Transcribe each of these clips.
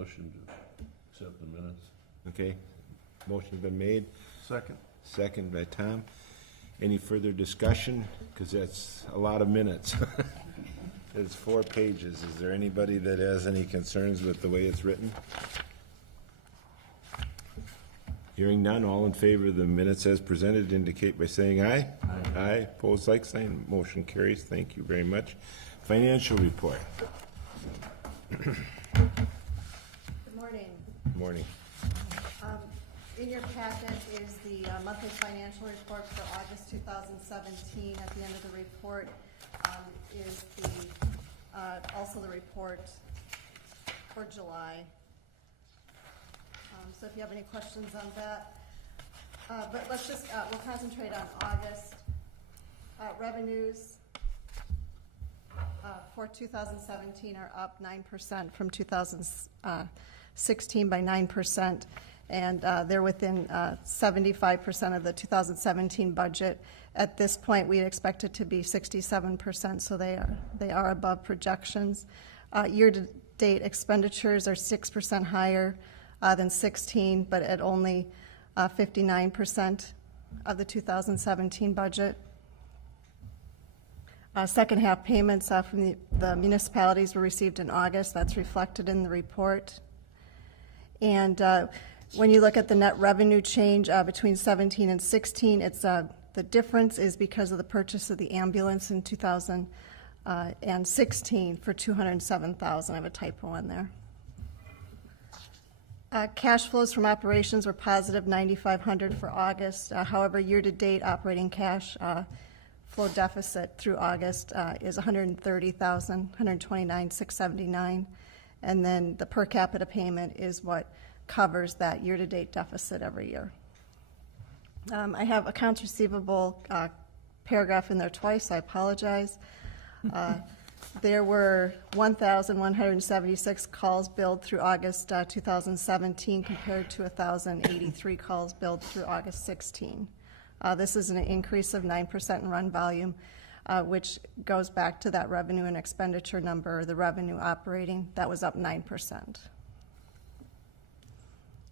motion to accept the minutes. Okay, motion's been made. Second. Second by Tom. Any further discussion? Because that's a lot of minutes. It's 4 pages. Is there anybody that has any concerns with the way it's written? Hearing none, all in favor of the minutes as presented indicate by saying aye. Aye. Aye, opposed, like sign, motion carries. Thank you very much. Financial report. Good morning. Morning. In your packet is the monthly financial report for August 2017. At the end of the report is also the report for July. So if you have any questions on that, but let's just, we'll concentrate on August. Revenues for 2017 are up 9% from 2016 by 9%. And they're within 75% of the 2017 budget. At this point, we expect it to be 67%, so they are above projections. Year-to-date expenditures are 6% higher than 16, but at only 59% of the 2017 budget. Second half payments from the municipalities were received in August. That's reflected in the report. And when you look at the net revenue change between 17 and 16, it's the difference is because of the purchase of the ambulance in 2016 for $207,000. I have a typo in there. Cash flows from operations were positive $9,500 for August. However, year-to-date operating cash flow deficit through August is $130,000, $129,679, and then the per capita payment is what covers that year-to-date deficit every year. I have accounts receivable paragraph in there twice. I apologize. There were 1,176 calls billed through August 2017 compared to 1,083 calls billed through August 16. This is an increase of 9% in run volume, which goes back to that revenue and expenditure number, the revenue operating, that was up 9%.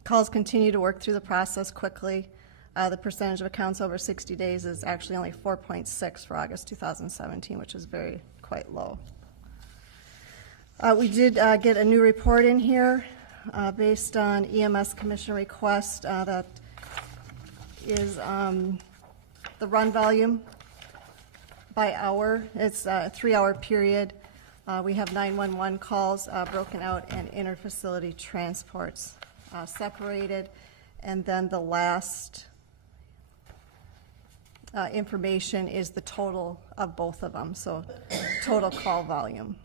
Calls continue to work through the process quickly. The percentage of accounts over 60 days is actually only 4.6 for August 2017, which is quite low. We did get a new report in here based on EMS Commission request that is the run volume by hour. It's a 3-hour period. We have 911 calls broken out and interfacility transports separated, and then the last information is the total of both of them, so total call volume.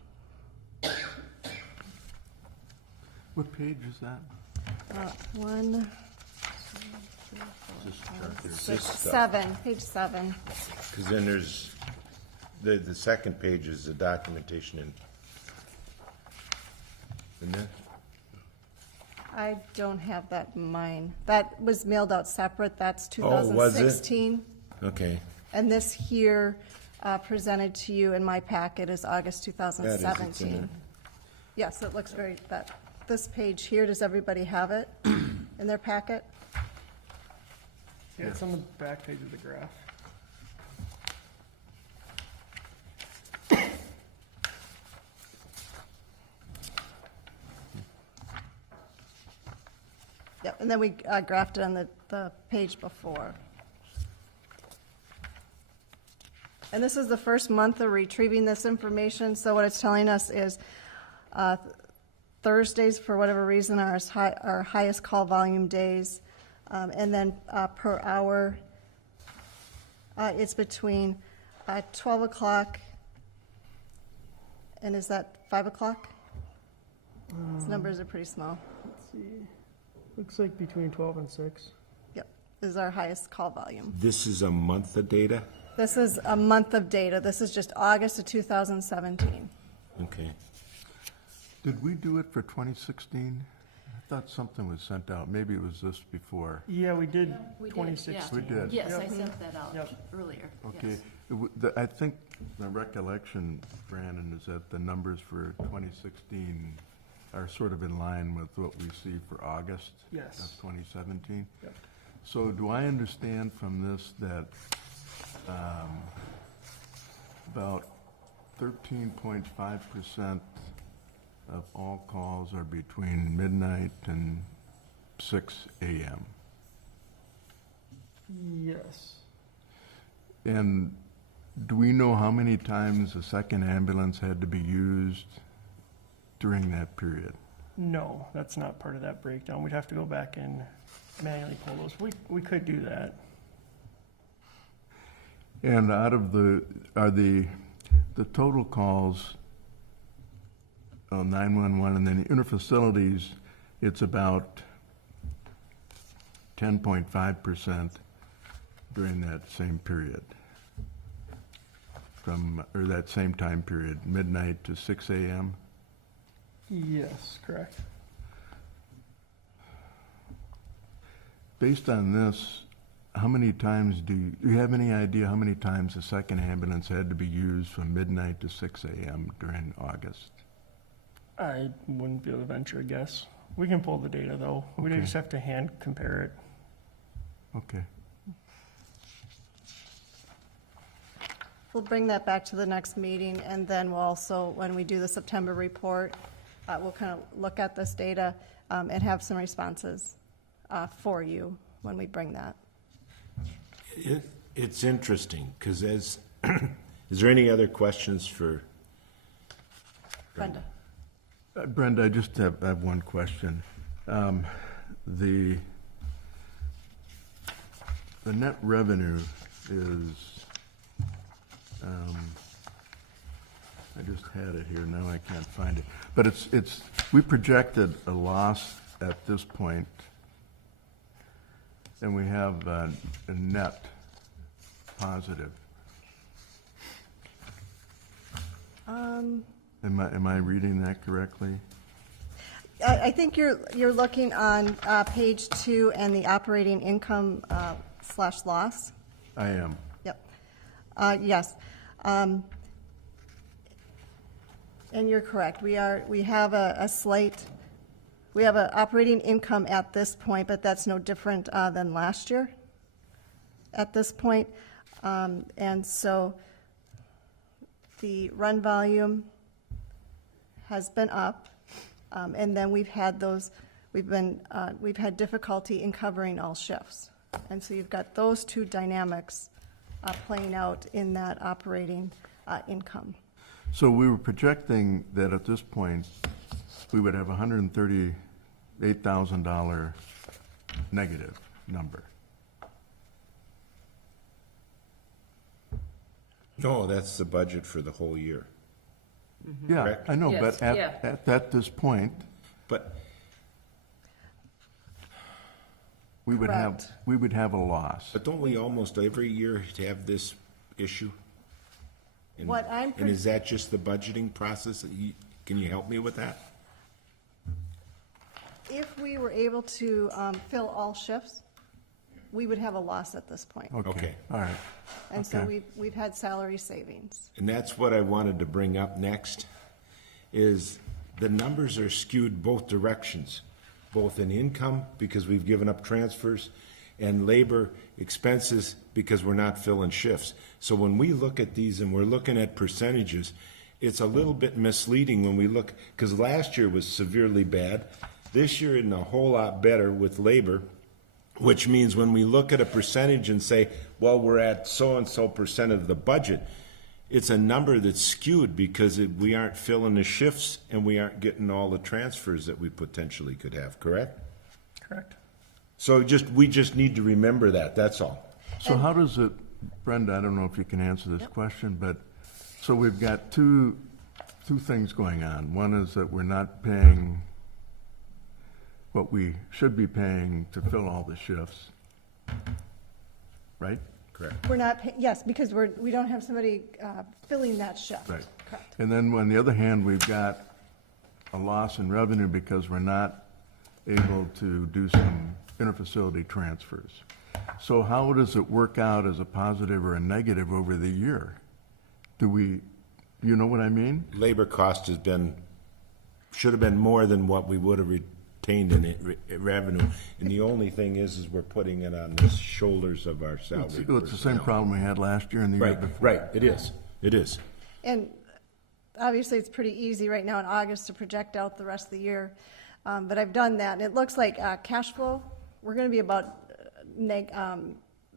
What page is that? Page 7. Because then there's, the second page is the documentation isn't it? I don't have that in mind. That was mailed out separate. That's Oh, was it? 2016. Okay. And this here presented to you in my packet is August That is, it's in 2017. there. Yes, it looks very, this page here, does everybody have it in their packet? Yeah, it's on the back page of the graph. Yep, and then we graphed it on the page before. And this is the first month of retrieving this information, so what it's telling us is Thursdays, for whatever reason, are our highest call volume days. And then per hour, it's between 12 o'clock, and is that 5 o'clock? These numbers are pretty small. Let's see. Looks like between 12 and 6. Yep, this is our highest call volume. This is a month of data? This is a month of data. This is just August of 2017. Okay. Did we do it for 2016? I thought something was sent out. Maybe it was this before. Yeah, we did We did, 2016. We did. Yes, I Yep. sent that out Yep. earlier. Okay. Yes. I think the recollection, Brandon, is that the numbers for 2016 are sort of in line with what we see for August Yes. of 2017. Yep. So do I understand from this that about 13.5% of all calls are between midnight and 6 a.m.? Yes. And do we know how many times a second ambulance had to be used during that period? No, that's not part of that breakdown. We'd have to go back and manually pull those. We could do that. And out of are the total calls on 911 and then interfacilities, it's about 10.5% during that same period. Or that same time period, midnight to 6 a.m.? Yes, correct. Based on this, how many times do you have any idea how many times the second ambulance had to be used from midnight to 6 a.m. during August? I wouldn't be able to venture a guess. We can pull the data, though. We Okay. just have to hand compare it. Okay. We'll bring that back to the next meeting, and then we'll also, when we do the September report, we'll kind of look at this data and have some responses for you when we bring that. It's interesting, because is there any other questions for Brenda? Brenda, I just have one question. The net revenue is, I just had it here, now I can't find it. But we projected a loss at this point, and we have a net positive. Am I reading that correctly? I think you're looking on page 2 and the operating income / loss. I am. Yep. Yes. And you're correct. We have a slight, we have an operating income at this point, but that's no different than last year at this point. And so the run volume has been up, and then we've had difficulty in covering all shifts. And so you've got those two dynamics playing out in that operating income. So we were projecting that at this point, we would have $138,000 negative number. No, that's the budget for the whole year. Yeah, Correct. I know, Yes, but yeah. at this point, But we would Correct. have a loss. don't we almost every year have this issue? And- What I'm And is that just the budgeting process? Can you help me with that? If we were able to fill all shifts, we would have a loss at this point. Okay. All right. And so Okay. we've had salary savings. And that's what I wanted to bring up next, is the numbers are skewed both directions, both in income, because we've given up transfers, and labor expenses, because we're not filling shifts. So when we look at these and we're looking at percentages, it's a little bit misleading when we look, because last year was severely bad. This year isn't a whole lot better with labor, which means when we look at a percentage and say, well, we're at so-and-so percent of the budget, it's a number that's skewed because we aren't filling the shifts and we aren't getting all the transfers that we potentially could have, correct? Correct. So we just need to remember that, that's all. So how does it, Brenda, I don't know if you can answer this question, but, so we've got two things going on. One is that we're not paying what we should be paying to fill all the shifts, right? Correct. We're not, yes, because we don't have somebody filling that shift. Right. Correct. And then on the other hand, we've got a loss in revenue because we're not able to do some interfacility transfers. So how does it work out as a positive or a negative over the year? You know what I mean? Labor cost has been should have been more than what we would have retained in revenue. And the only thing is we're putting it on the shoulders of our salary. It's the same problem we had last year and the year Right, before. right, it is. And obviously, it's pretty easy right now in August to project out the rest of the year. But I've done that, and it looks like cash flow, we're going to be about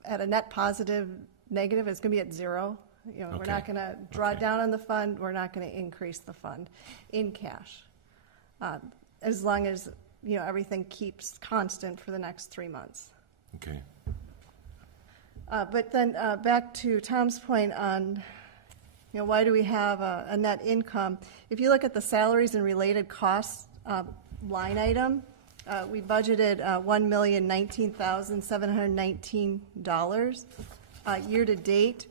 at a net positive negative. It's going to be at zero. You know, we're Okay. not going to draw Okay. down on the fund. We're not going to increase the fund in cash. As long as, you know, everything keeps constant for the next 3 months. Okay. But then back to Tom's point on, you know, why do we have a net income? If you look at the salaries and related costs line item, we budgeted $1,019,719. Year to date,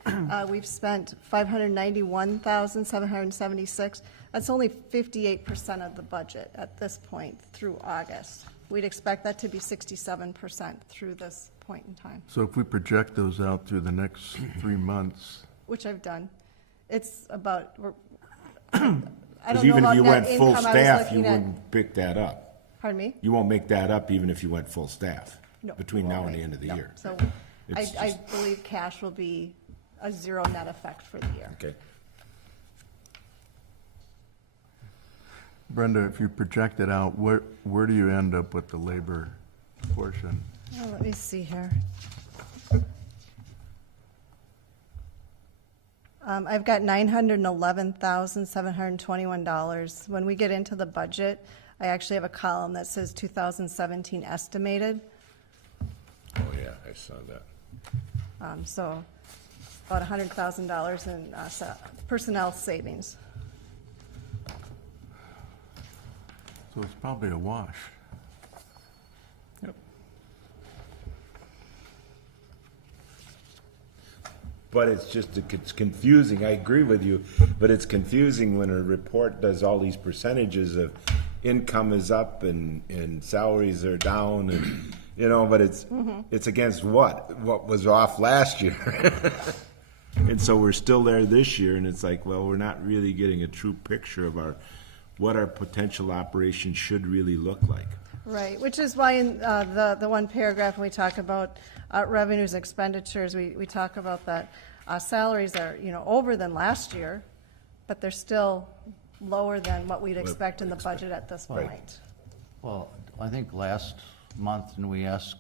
we've spent $591,776. That's only 58% of the budget at this point through August. We'd expect that to be 67% through this point in time, So if we project those out through the next 3 months, which I've done. It's about, I don't Because know even if about you net went full income, I was staff, you looking at, wouldn't pick that up. pardon me? You won't make that up even if you went full staff No, between we now won't and the make- end of the no. year. So It's I just- believe cash will be a zero net effect for the year. Okay. Brenda, if you project it out, where do you end up with the labor portion? Well, let me see here. I've got $911,721. When we get into the budget, I actually have a column that says 2017 estimated. Oh, yeah, I saw that. So about $100,000 in personnel savings. So it's probably a wash. Yep. But it's just, it's confusing, I agree with you, but it's confusing when a report does all these percentages of income is up and salaries are down and, you know, but it's against what was off last year. And so we're still there this year, and it's like, well, we're not really getting a true picture of what our potential operation should really look like. Right, which is why in the one paragraph, when we talk about revenues and expenditures, we talk about that salaries are, you know, over than last year, but they're still lower than what we'd expect in the budget at this Right. point. Well, I think last month, and we asked,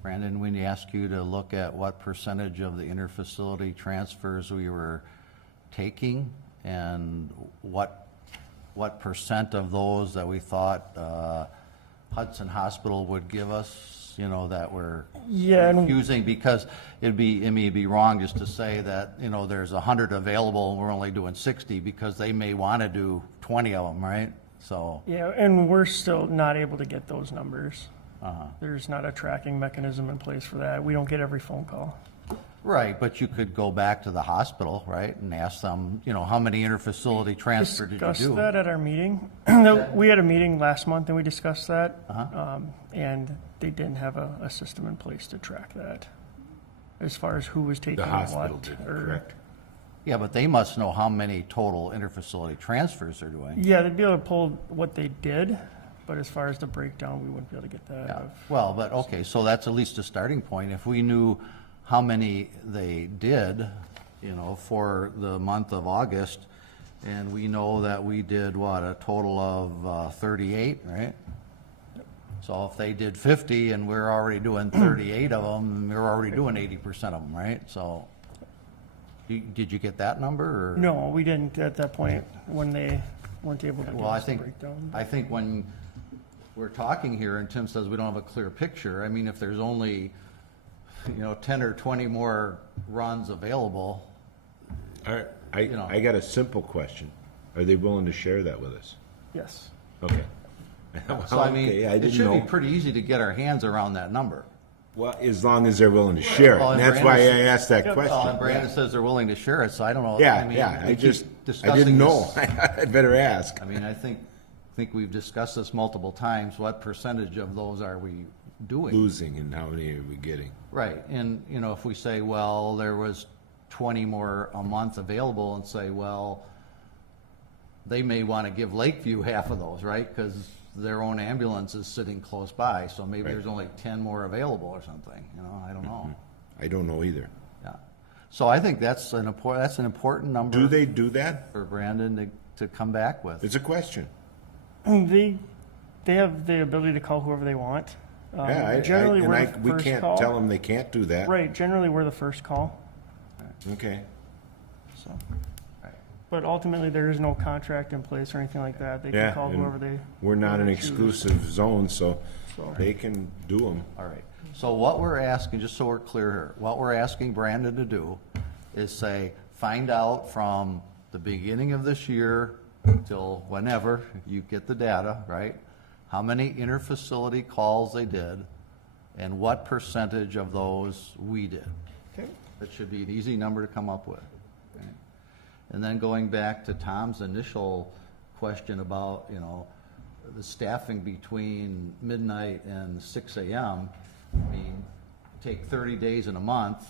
Brandon, we asked you to look at what percentage of the interfacility transfers we were taking, and what percent of those that we thought Hudson Hospital would give us, you know, that were Yeah, and confusing, because it may be wrong just to say that, you know, there's 100 available and we're only doing 60, because they may want to do 20 of them, right? So, yeah, and we're still not able to get those numbers. There's not a tracking mechanism in place for that. We don't get every phone call. right, but you could go back to the hospital, right, and ask them, you know, how many interfacility transfer did you Discussed do? that at our meeting. We had a meeting last month and we discussed that. And they didn't have a system in place to track that, as far as who was taking The what. hospital did, or- correct? Yeah, but they must know how many total interfacility transfers they're doing. Yeah, they'd be able to pull what they did, but as far as the breakdown, we wouldn't be able to get that. Yeah, of- well, but, okay, so that's at least a starting point. If we knew how many they did, you know, for the month of August, and we know that we did, what, a total of 38, right? So if they did 50 and we're already doing 38 of them, we're already doing 80% of them, right? So, did you get that number, or? No, we didn't at that point, when they weren't able to give Well, I us the think, breakdown. I think when we're talking here, and Tim says we don't have a clear picture, I mean, if there's only, you know, 10 or 20 more runs available, All right, You know. I got a simple question. Are they willing to share that with us? Yes. Okay. so I mean, Okay, I it didn't should know. be pretty easy to get our hands around that number. Well, as long as they're willing to share it, Well, and and that's why I Brandon- asked that Yep. question. Well, and Brandon says they're willing to share it, so I don't know. Yeah, I mean, yeah, we I keep just, I discussing didn't know. this. I'd better ask. I mean, I think we've discussed this multiple times. What percentage of those are we doing? Losing, and how many are we getting? Right, and, you know, if we say, well, there was 20 more a month available, and say, well, they may want to give Lakeview half of those, right? Because their own ambulance is sitting close by, so maybe Right. there's only 10 more available or something, you know, I don't know. I don't know either. Yeah. So I think that's an important number. Do they do that? For Brandon to come back with. It's a question. They have the ability to call whoever they want. Yeah, Generally, we're the we first can't call. tell them they can't do that. Right, generally, we're the first call, Okay. so. But ultimately, there is no contract in place or anything like that. They Yeah, can call and whoever they. We're not an whoever they choose. exclusive zone, so So- they can do them. All right. So what we're asking, just so we're clear here, what we're asking Brandon to do is say, find out from the beginning of this year till whenever you get the data, right? How many interfacility calls they did and what percentage of those we did. Okay. That should be an easy number to come up with. Okay? And then going back to Tom's initial question about, you know, the staffing between midnight and 6 a.m., I mean, take 30 days in a month,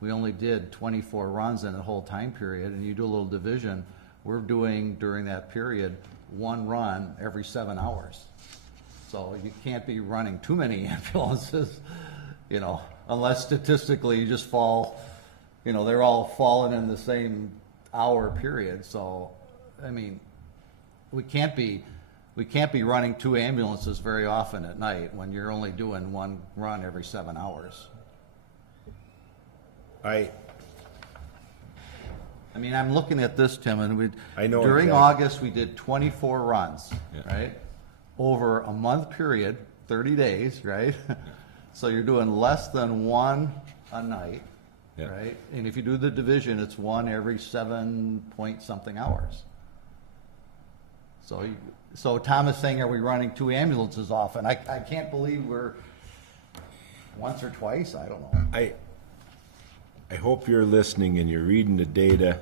we only did 24 runs in the whole time period, and you do a little division, we're doing during that period 1 run every 7 hours. So you can't be running too many ambulances, you know, unless statistically you just fall, you know, they're all falling in the same hour period. So, I mean, we can't be running 2 ambulances very often at night when you're only doing 1 run every 7 hours. I mean, I'm looking at this, Tim, and I know during exactly. August, we did 24 runs, Yeah. right? Over a month period, 30 days, right? So you're doing less than 1 a night, Yeah. right? And if you do the division, it's 1 every 7 point something hours. So Tom is saying, are we running 2 ambulances often? I can't believe we're once or twice, I don't know. I hope you're listening and you're reading the data,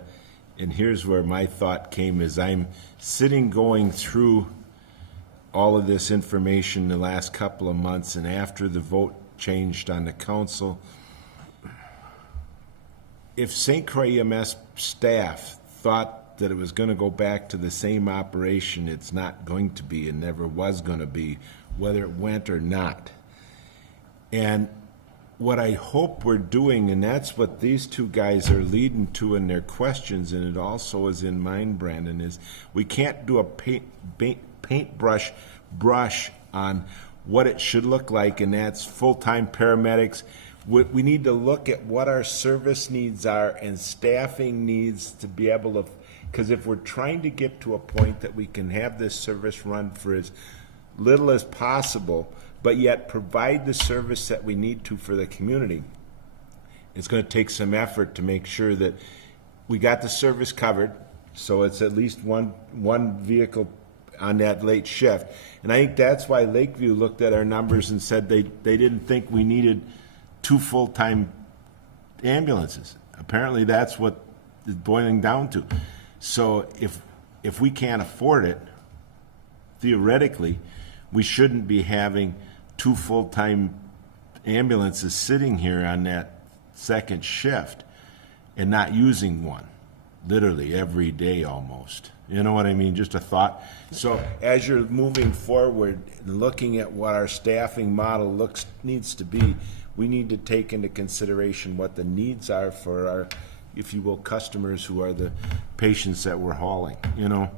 and here's where my thought came is I'm sitting going through all of this information the last couple of months, and after the vote changed on the council, if St. Croix EMS staff thought that it was going to go back to the same operation, it's not going to be and never was going to be, whether it went or not. And what I hope we're doing, and that's what these 2 guys are leading to in their questions, and it also is in mine, Brandon, is we can't do a paintbrush on what it should look like, and that's full-time paramedics. We need to look at what our service needs are and staffing needs to be able to, because if we're trying to get to a point that we can have this service run for as little as possible, but yet provide the service that we need to for the community, it's going to take some effort to make sure that we got the service covered, so it's at least one vehicle on that late shift. And I think that's why Lakeview looked at our numbers and said they didn't think we needed 2 full-time ambulances. Apparently that's what it's boiling down to. So if we can't afford it, theoretically, we shouldn't be having 2 full-time ambulances sitting here on that second shift and not using one, literally every day almost. You know what I mean? Just a thought. So as you're moving forward and looking at what our staffing model needs to be, we need to take into consideration what the needs are for our, if you will, customers who are the patients that we're hauling, you know?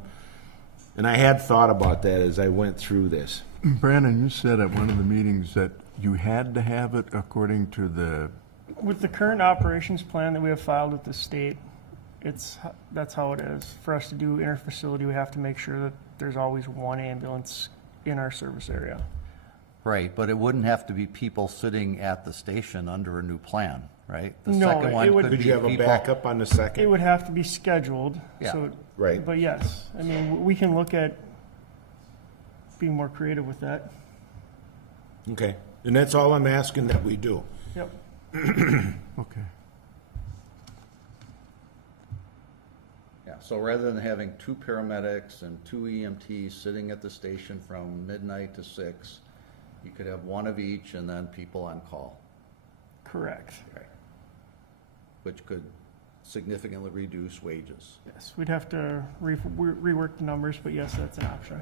And I had thought about that as I went through this. Brandon, you said at one of the meetings that you had to have it according to the, With the current operations plan that we have filed with the state, that's how it is. For us to do interfacility, we have to make sure that there's always 1 ambulance in our service area. Right, but it wouldn't have to be people sitting at the station under a new plan, right? The No, second it one would- could Could be you have a people- backup on the It second? would have to be scheduled. Yeah. So, Right. But yes, I mean, we can look at being more creative with that. Okay. And that's all I'm asking that we do. Yep. okay. Yeah, so rather than having 2 paramedics and 2 EMTs sitting at the station from midnight to 6, you could have 1 of each and then people on call, Correct. which could significantly reduce wages. Yes, we'd have to rework the numbers, but yes, that's an option.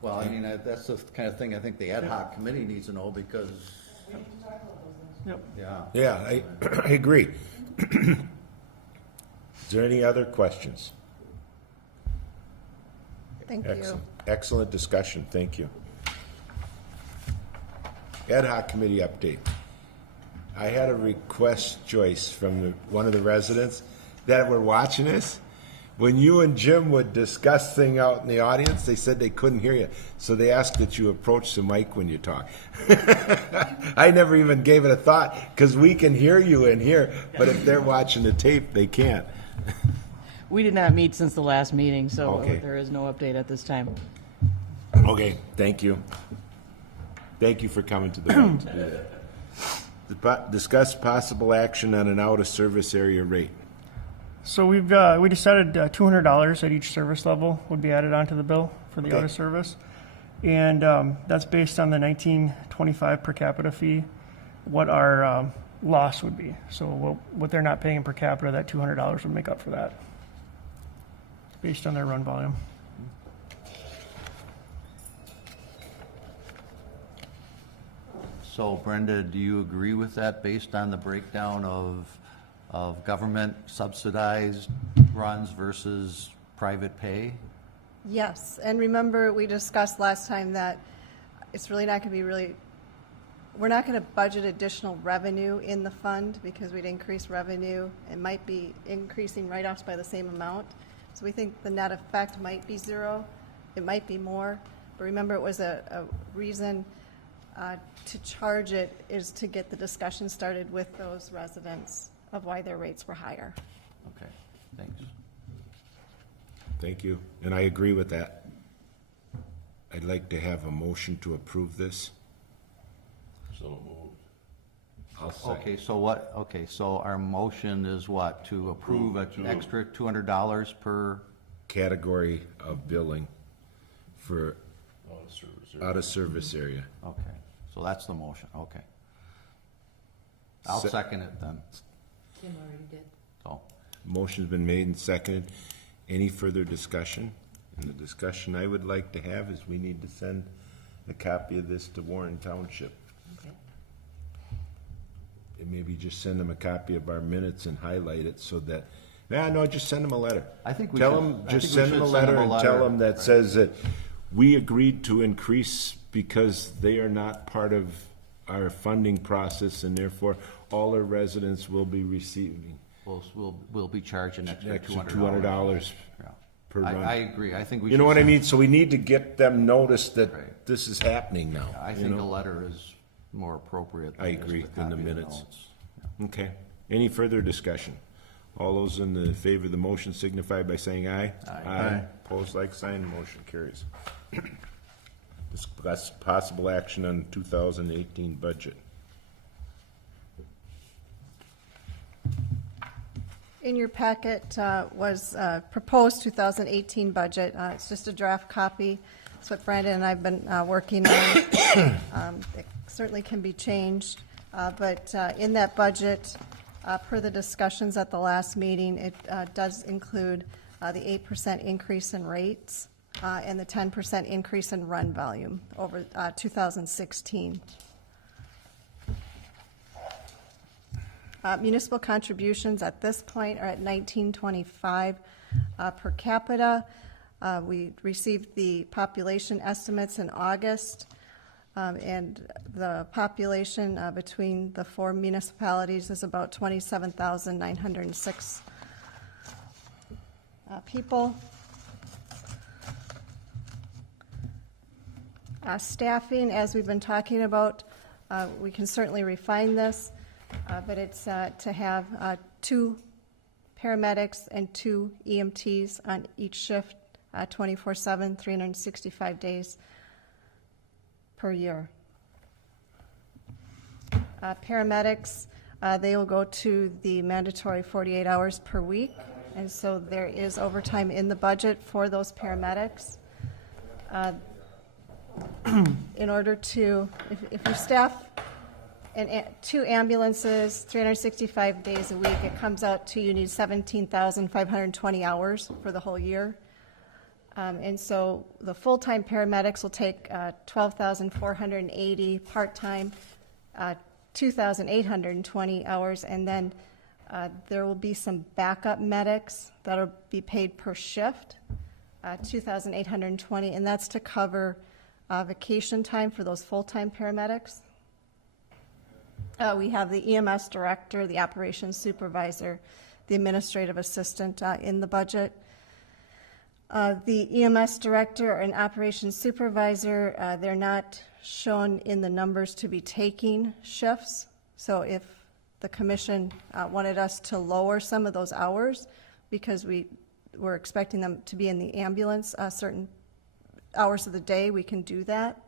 Well, I mean, that's the kind of thing I think the ad hoc committee needs to know because, Yep. yeah. Yeah, I agree. Is there any other questions? Thank you. Excellent, excellent discussion, thank you. Ad hoc committee update. I had a request, Joyce, from one of the residents that were watching this. When you and Jim would discuss thing out in the audience, they said they couldn't hear you. So they asked that you approach the mic when you talk. I never even gave it a thought because we can hear you in here, but if they're watching the tape, they can't. We did not meet since the last meeting, so Okay. there is no update at this time. Okay, thank you. Thank you for coming to the meeting to do that. Discuss possible action on an out-of-service area rate. So we decided $200 at each service level would be added onto the bill for the Okay. out of service, and that's based on the $19.25 per capita fee. What our loss would be. So what they're not paying per capita, that $200 would make up for that, based on their run volume. So Brenda, do you agree with that based on the breakdown of government subsidized runs versus private pay? Yes, and remember, we discussed last time that it's really not going to be we're not going to budget additional revenue in the fund because we'd increase revenue. It might be increasing write-offs by the same amount. So we think the net effect might be zero. It might be more. But remember, it was a reason to charge it is to get the discussion started with those residents of why their rates were higher. Okay, thanks. Thank you, and I agree with that. I'd like to have a motion to approve this. So moved. I'll second. So our motion is what? To approve an extra $200 per, Category of billing for Out of service area. out-of-service area. okay, so that's the motion, okay. I'll Se- second it then, Jim already did. so. Motion's been made and seconded. Any further discussion? And the discussion I would like to have is we need to send a copy of this to Warren Township. Okay. And maybe just send them a copy of our minutes and highlight it so that, no, just send them a letter. I think we Tell should- them, I just think we send them a should send letter them a and tell letter. them that Right. says that we agreed to increase because they are not part of our funding process and therefore all our residents will be receiving We'll be charging an extra extra $200. $200 Yeah. per run. I agree, I think we should. You know what I mean? So we need to get them noticed that Right. this is happening now. I you think a know? letter is more appropriate. I than just agree, a than the copy of minutes. notes. Okay. Any further discussion? All those in the favor of the motion signify by saying aye. Aye. Opposed, like sign, motion carries. Discuss possible action on 2018 budget. In your packet was proposed 2018 budget. It's just a draft copy. It's what Brandon and I have been working on. It certainly can be changed. But in that budget, per the discussions at the last meeting, it does include the 8% increase in rates and the 10% increase in run volume over 2016. Municipal contributions at this point are at $19.25 per capita. We received the population estimates in August, and the population between the four municipalities is about 27,906 people. Staffing, as we've been talking about, we can certainly refine this. But it's to have 2 paramedics and 2 EMTs on each shift, 24/7, 365 days per year. Paramedics, they will go to the mandatory 48 hours per week, and so there is overtime in the budget for those paramedics. In order to, if your staff and 2 ambulances, 365 days a week, it comes out to you need 17,520 hours for the whole year. And so the full-time paramedics will take 12,480, part-time 2,820 hours, and then there will be some backup medics that'll be paid per shift, 2,820, and that's to cover vacation time for those full-time paramedics. We have the EMS director, the operations supervisor, the administrative assistant in the budget. The EMS director and operations supervisor, they're not shown in the numbers to be taking shifts. So if the commission wanted us to lower some of those hours because we were expecting them to be in the ambulance certain hours of the day, we can do that.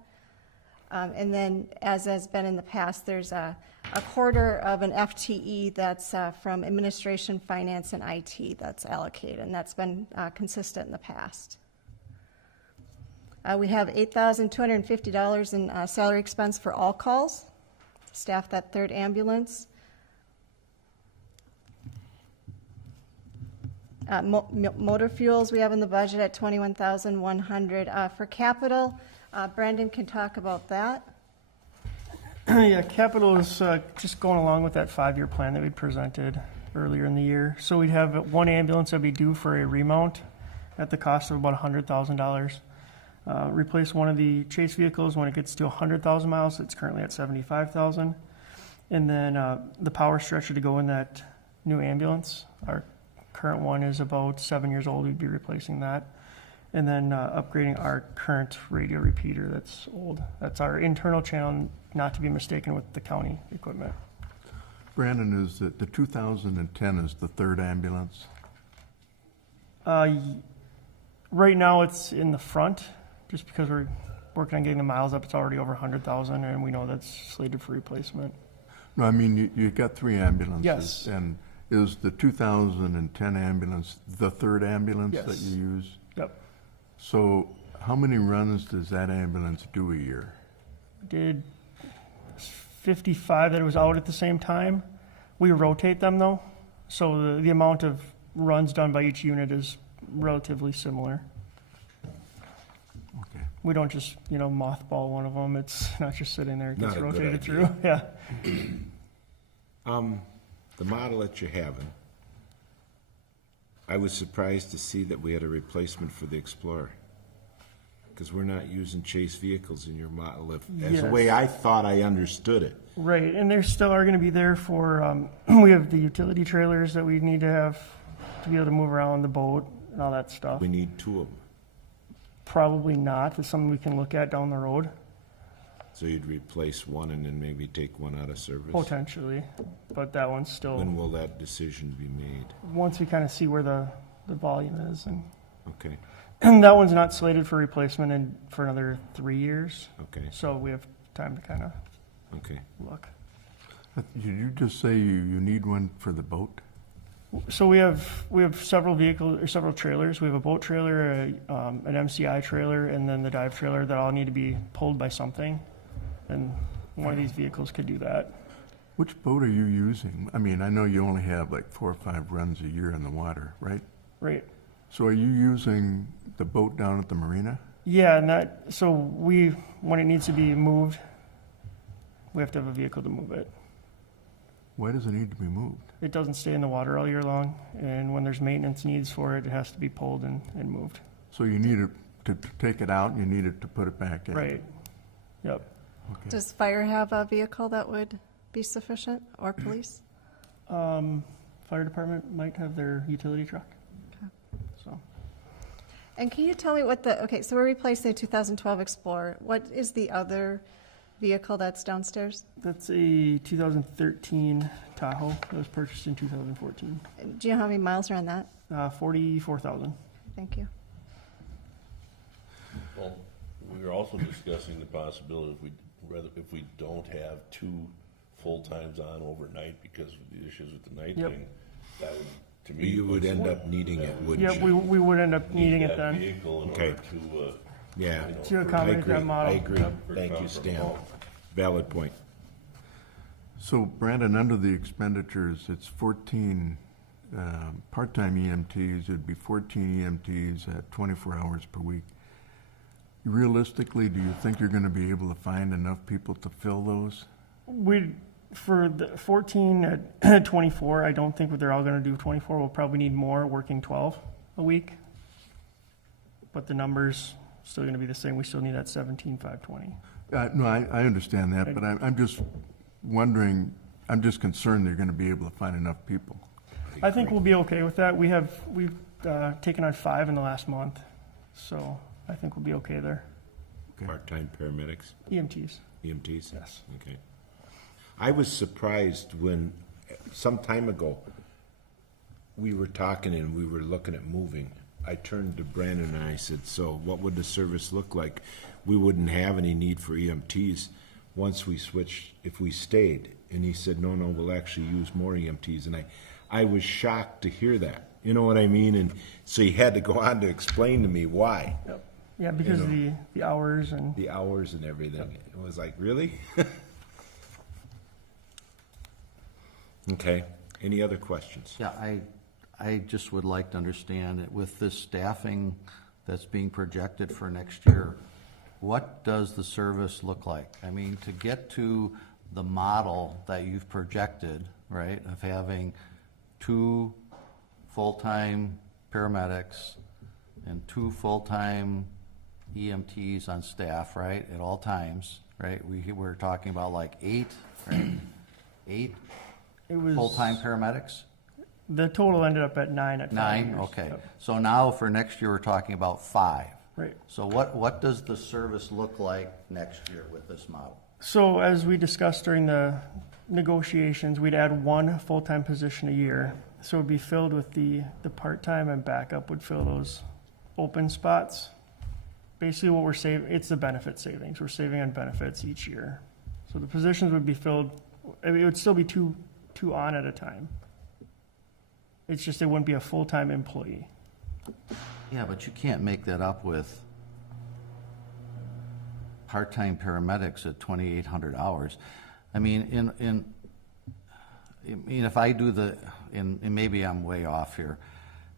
And then, as has been in the past, there's a quarter of an FTE that's from administration, finance, and IT that's allocated, and that's been consistent in the past. We have $8,250 in salary expense for all calls, staff that third ambulance. Motor fuels we have in the budget at $21,100. For capital, Brendan can talk about that. Yeah, capital is just going along with that 5-year plan that we presented earlier in the year. So we'd have 1 ambulance that'd be due for a remount at the cost of about $100,000. Replace one of the chase vehicles when it gets to 100,000 miles. It's currently at 75,000. And then the power stretcher to go in that new ambulance. Our current one is about 7 years old. We'd be replacing that. And then upgrading our current radio repeater that's old. That's our internal channel, not to be mistaken with the county equipment. Brandon, is the 2010 is the third ambulance? Right now it's in the front, just because we're working on getting the miles up. It's already over 100,000, and we know that's slated for replacement. No, I mean, you got 3 ambulances. Yes. And is the 2010 ambulance the third ambulance that Yes. you use? Yep. So how many runs does that ambulance do a year? Did 55 that it was out at the same time. We rotate them though, so the amount of runs done by each unit is relatively similar. Okay. We don't just, mothball one of them. It's not just sitting there. It gets Not a good rotated through. idea. Yeah. The model that you're having, I was surprised to see that we had a replacement for the Explorer. Because we're not using chase vehicles in your model, as the way I thought I understood it. Right, and they still are going to be there for, we have the utility trailers that we need to have to be able to move around the boat and all that stuff. We need 2 of them. Probably not. It's something we can look at down the road, So you'd replace one and then maybe take one out of service? potentially. But that one's still, When will that decision be made? once we kind of see where the volume is. Okay, And that one's not slated for replacement for another 3 years. okay, So we have time to kind of okay. look. Did you just say you need one for the boat? So we have several vehicles or several trailers. We have a boat trailer, an MCI trailer, and then the dive trailer that all need to be pulled by something. And one of these vehicles could do that. Which boat are you using? I mean, I know you only have like 4 or 5 runs a year in the water, right? Right. So are you using the boat down at the marina? Yeah, and so when it needs to be moved, we have to have a vehicle to move it. Why does it need to be moved? It doesn't stay in the water all year long, and when there's maintenance needs for it, it has to be pulled and moved. So you need it to take it out, and you need it to put it back in? Right. Yep. Okay. Does fire have a vehicle that would be sufficient, or police? Fire department might have their utility truck. Okay. So And can you tell me so we're replacing the 2012 Explorer. What is the other vehicle that's downstairs? that's a 2013 Tahoe that was purchased in 2014. Do you know how many miles are on that? 44,000. Thank you. Well, we were also discussing the possibility if we don't have 2 full-times on overnight because of the issues with the night Yep. thing, that would, to me. You would end up needing it, wouldn't Yeah, you? we would end up needing it that then. vehicle in Okay. order to, Yeah. To I accommodate agree, that model. I agree. Yep. Thank you, Stan. Valid point. So Brandon, under the expenditures, it's 14 part-time EMTs, it'd be 14 EMTs at 24 hours per week. Realistically, do you think you're going to be able to find enough people to fill those? For the 14 at 24, I don't think they're all going to do 24. We'll probably need more working 12 a week. But the number's still going to be the same. We still need that 17,520. No, I understand that, but I'm just wondering, I'm just concerned they're going to be able to find enough people. I think we'll be okay with that. We've taken on 5 in the last month, so I think we'll be okay there. Part-time paramedics, EMTs. EMTs? Yes. Okay. I was surprised when, some time ago, we were talking and we were looking at moving. I turned to Brandon and I said, so what would the service look like? We wouldn't have any need for EMTs once we switched, if we stayed. And he said, no, we'll actually use more EMTs. And I was shocked to hear that. You know what I mean? And so he had to go on to explain to me why. Yep. Yeah, because You the hours and The hours and everything. It was like, really? Okay. Any other questions? Yeah, I just would like to understand that with this staffing that's being projected for next year, what does the service look like? I mean, to get to the model that you've projected, right, of having 2 full-time paramedics and 2 full-time EMTs on staff, right, at all times, right? We're talking about like 8, right? 8 it was full-time paramedics? the total ended up at 9 at 5 9, years. okay. Yep. So now for next year, we're talking about 5. Right. So what does the service look like next year with this model? So as we discussed during the negotiations, we'd add 1 full-time position a year. So it'd be filled with the part-time, and backup would fill those open spots. Basically what we're saving, it's the benefit savings. We're saving on benefits each year. So the positions would be filled, I mean, it would still be two on at a time. It's just it wouldn't be a full-time employee. Yeah, but you can't make that up with part-time paramedics at 2,800 hours. I mean, if I do and maybe I'm way off here.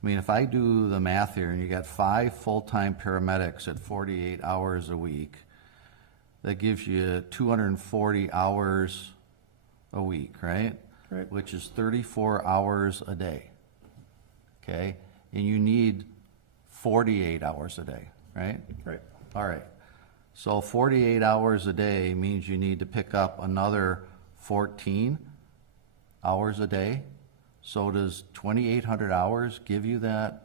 I mean, if I do the math here, and you got 5 full-time paramedics at 48 hours a week, that gives you 240 hours a week, right? Right. Which is 34 hours a day. Okay? And you need 48 hours a day, right? Right. All right. So 48 hours a day means you need to pick up another 14 hours a day. So does 2,800 hours give you that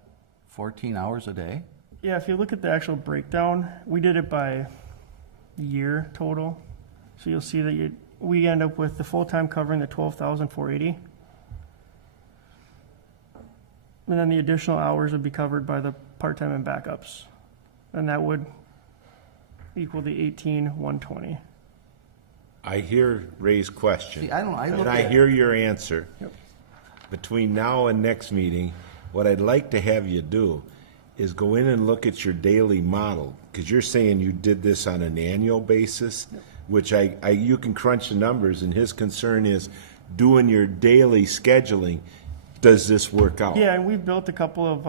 14 hours a day? Yeah, if you look at the actual breakdown, we did it by year total. So you'll see that we end up with the full-time covering the 12,480. And then the additional hours would be covered by the part-time and backups. And that would equal the 18,120. I hear Ray's question. See, I look And I at- hear your answer. Yep. Between now and next meeting, what I'd like to have you do is go in and look at your daily model, because you're saying you did this on an annual basis, which you can crunch the numbers, and his concern is doing your daily scheduling, does this work out? Yeah, and we've built a couple of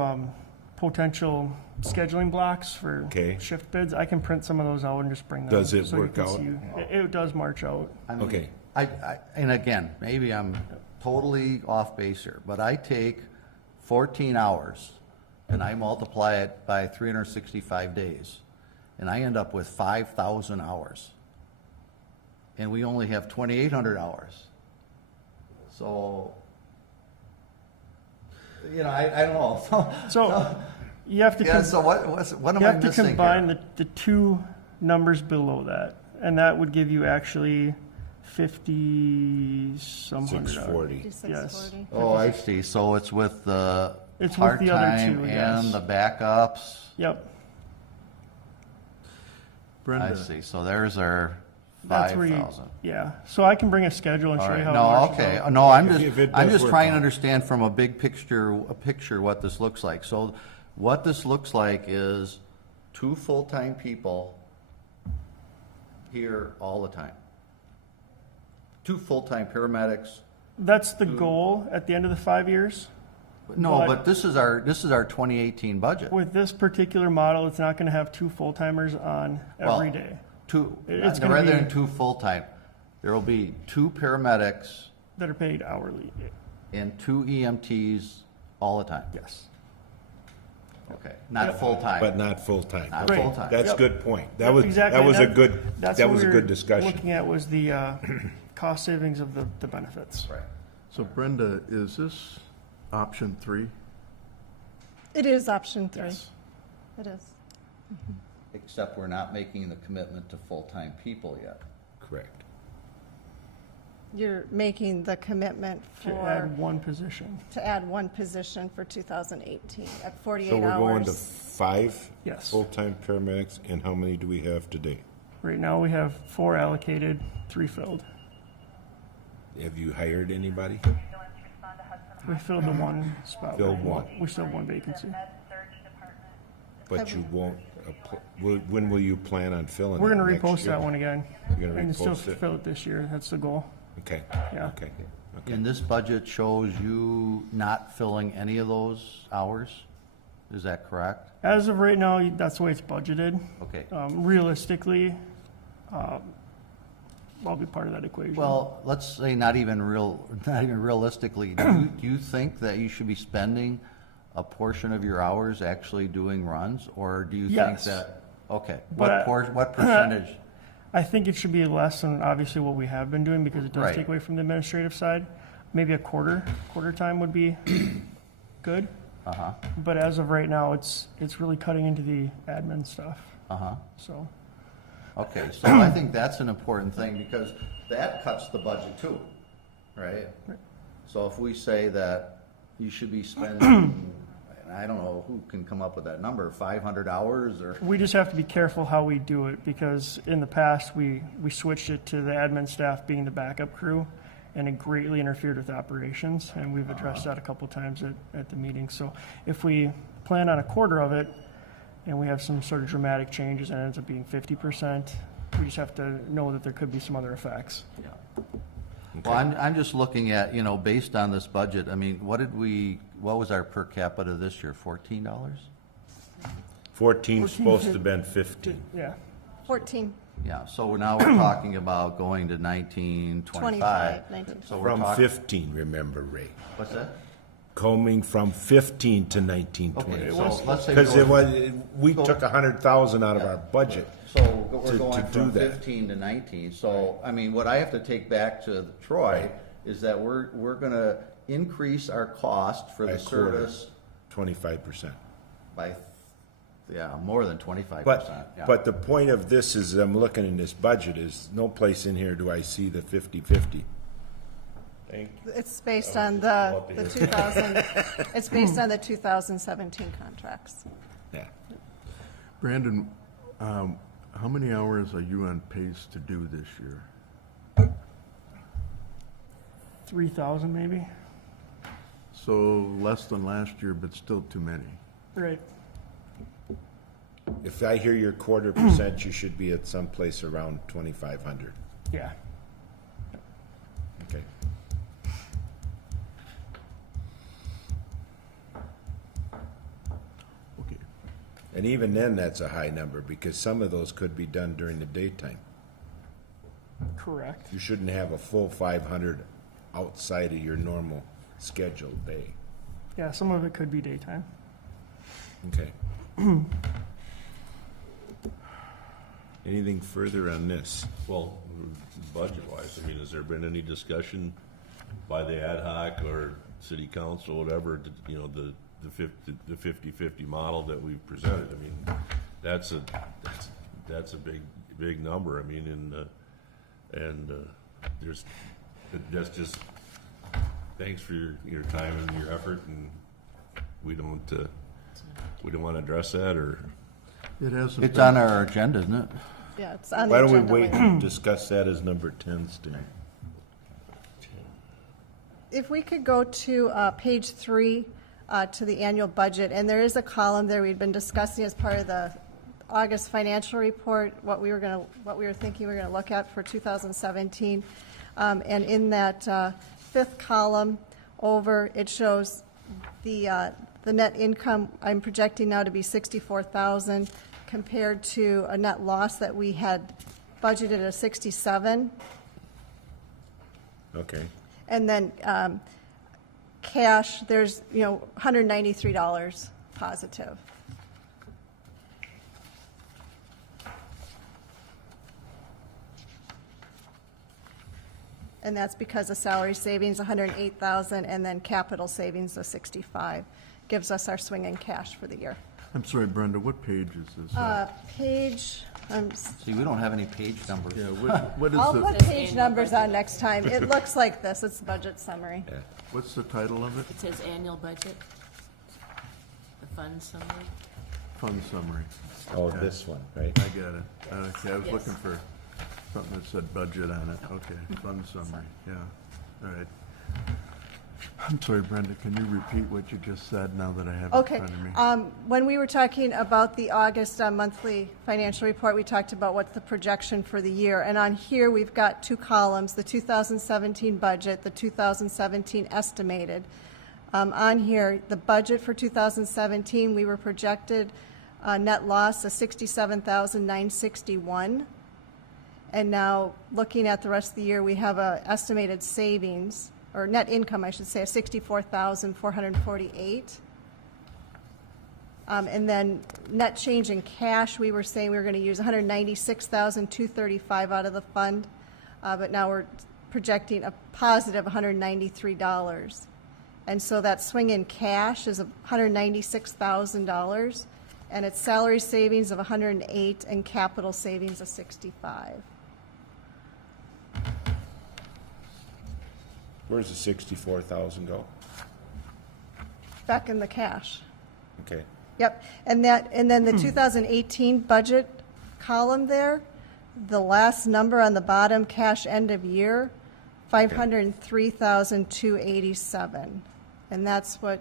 potential scheduling blocks for Okay. shift bids. I can print some of those out and just bring them. Does it so you work can out? see. It does march out. I mean, Okay. And again, maybe I'm totally off base here, but I take 14 hours and I multiply it by 365 days, and I end up with 5,000 hours. And we only have 2,800 hours. So, I don't know. So you have to. Yeah, so what am You I have to missing combine here? the 2 numbers below that, and that would give you actually 50-some hundred. 640. 5640. Oh, I see. So it's with the It's with the other part-time 2, yes. and the backups? Yep, Brenda, I see. So there's our that's where you. 5,000. Yeah, so I can bring a schedule and All show you right. how. it No, marches okay. out. No, If it I'm does just work trying to out. understand from a big picture, what this looks like. So what this looks like is 2 full-time people here all the time. two full-time paramedics. That's the goal at the end of the 5 years. No, But- but this is our 2018 budget. With this particular model, it's not gonna have two full-timers on every Well, day Two, It's gonna rather be- than two full-time, there will be two paramedics that are paid hourly. and two EMTs all the time. Yes. Okay, not full-time. But not full-time. Not Right. full-time. That's a good point. That was, Exactly. that was a good, That's that what was a we good were discussion. Looking at was the cost savings of the benefits. Right. So Brenda, is this option 3? It is option 3. Yes. It is. Except we're not making the commitment to full-time people yet. Correct. You're making the commitment To for, add one position. to add one position for 2018 at So 48 we're going to hours. 5 Yes. full-time paramedics, and how many do we have today? Right now, we have 4 allocated, 3 filled. Have you hired anybody? We filled the one spot. Filled one. We still have one vacancy. But you won't, when will you plan on filling it? We're gonna Next repost year? that one again. You're gonna And still repost it? fill it this year. That's the goal. Okay, Yeah. okay. And this budget shows you not filling any of those hours? Is that correct? As of right now, that's the way it's budgeted. Okay. Realistically, I'll be part of that equation. Well, let's say not even realistically, do you think that you should be spending a portion of your hours actually doing runs? Or do you think Yes. that, okay, But what percentage? I think it should be less than obviously what we have been doing because it does Right. take away from the administrative side. Maybe a quarter time would be good. Uh-huh, But as of right now, it's really cutting into the admin stuff. uh-huh. So, Okay, so I think that's an important thing because that cuts the budget too, right? So if we say that you should be spending, and I don't know who can come up with that number, 500 hours or? we just have to be careful how we do it because in the past, we switched it to the admin staff being the backup crew and it greatly interfered with operations. And we've addressed that a couple times at the meeting. So if we plan on a quarter of it and we have some sort of dramatic changes and it ends up being 50%, we just have to know that there could be some other effects. Yeah. Well, I'm just looking at, based on this budget, I mean, what was our per capita this year, $14? 14's supposed to have been 15. Yeah. 14, Yeah, so now we're talking about going to 1925. 25, 19. So we're From talking, 15, remember, Ray. what's that? Coming from 15 to Okay, 1920. so let's say. Because we So- took 100,000 out of our budget. So we're to going do from that. 15 to 19. So, I mean, what I have to take back to Troy is that we're gonna increase our cost for By the a quarter. service 25%. by, more than 25%. But, but the point of this is, I'm looking in this budget, is no place in here do I see the 50/50. Thank you. It's based on the 2000, it's based on the 2017 contracts. Yeah. Brandon, how many hours are you on pace to do this year? 3,000 maybe? So less than last year, but still too many. Right. If I hear your quarter percent, you should be at someplace around 2,500. Yeah. Okay. Okay. And even then, that's a high number, because some of those could be done during the daytime. Correct. You shouldn't have a full 500 outside of your normal scheduled day. Yeah, some of it could be daytime. Okay. Anything further on this? Well, budget-wise, I mean, has there been any discussion by the ad hoc or city council, whatever, the 50/50 model that we've presented? I mean, that's a big number. I mean, that's just, thanks for your time and your effort, and we don't want to address that, or? It hasn't It's been- on our agenda, isn't it? Yeah, it's on the Why don't we agenda wait later. and discuss that as number 10, Stan? If we could go to page 3, to the annual budget, and there is a column there we'd been discussing as part of the August financial report, what we were thinking we were going to look at for 2017. And in that fifth column over, it shows the net income I'm projecting now to be 64,000 compared to a net loss that we had budgeted at 67. Okay. And then cash, there's, $193 positive. And that's because of salary savings, 108,000, and then capital savings of 65, gives us our swing in cash for the year. I'm sorry, Brenda, what page is this? Page, See, we don't have any page numbers. Yeah, what is I'll put the, page numbers on next time. It looks like this, it's budget summary. what's the title of it? It says annual budget, the fund summary. Fund summary. Oh, this one, right? I got it. Okay, I was Yes. looking for something that said budget on it. Okay, fund summary, yeah. All right. I'm sorry, Brenda, can you repeat what you just said now that I have it in Okay. front of me? When we were talking about the August monthly financial report, we talked about what's the projection for the year. And on here, we've got two columns, the 2017 budget, the 2017 estimated. On here, the budget for 2017, we were projected a net loss of 67,961. And now, looking at the rest of the year, we have a estimated savings, or net income, I should say, of 64,448. And then net change in cash, we were saying we were going to use 196,235 out of the fund, but now we're projecting a positive $193. And so that swing in cash is $196,000, and it's salary savings of 108 and capital savings of 65. Where's the 64,000 go? Back in the cash. Okay. Yep, and then the 2018 budget column there, the last number on the bottom, cash end of year, 503,287. And that's what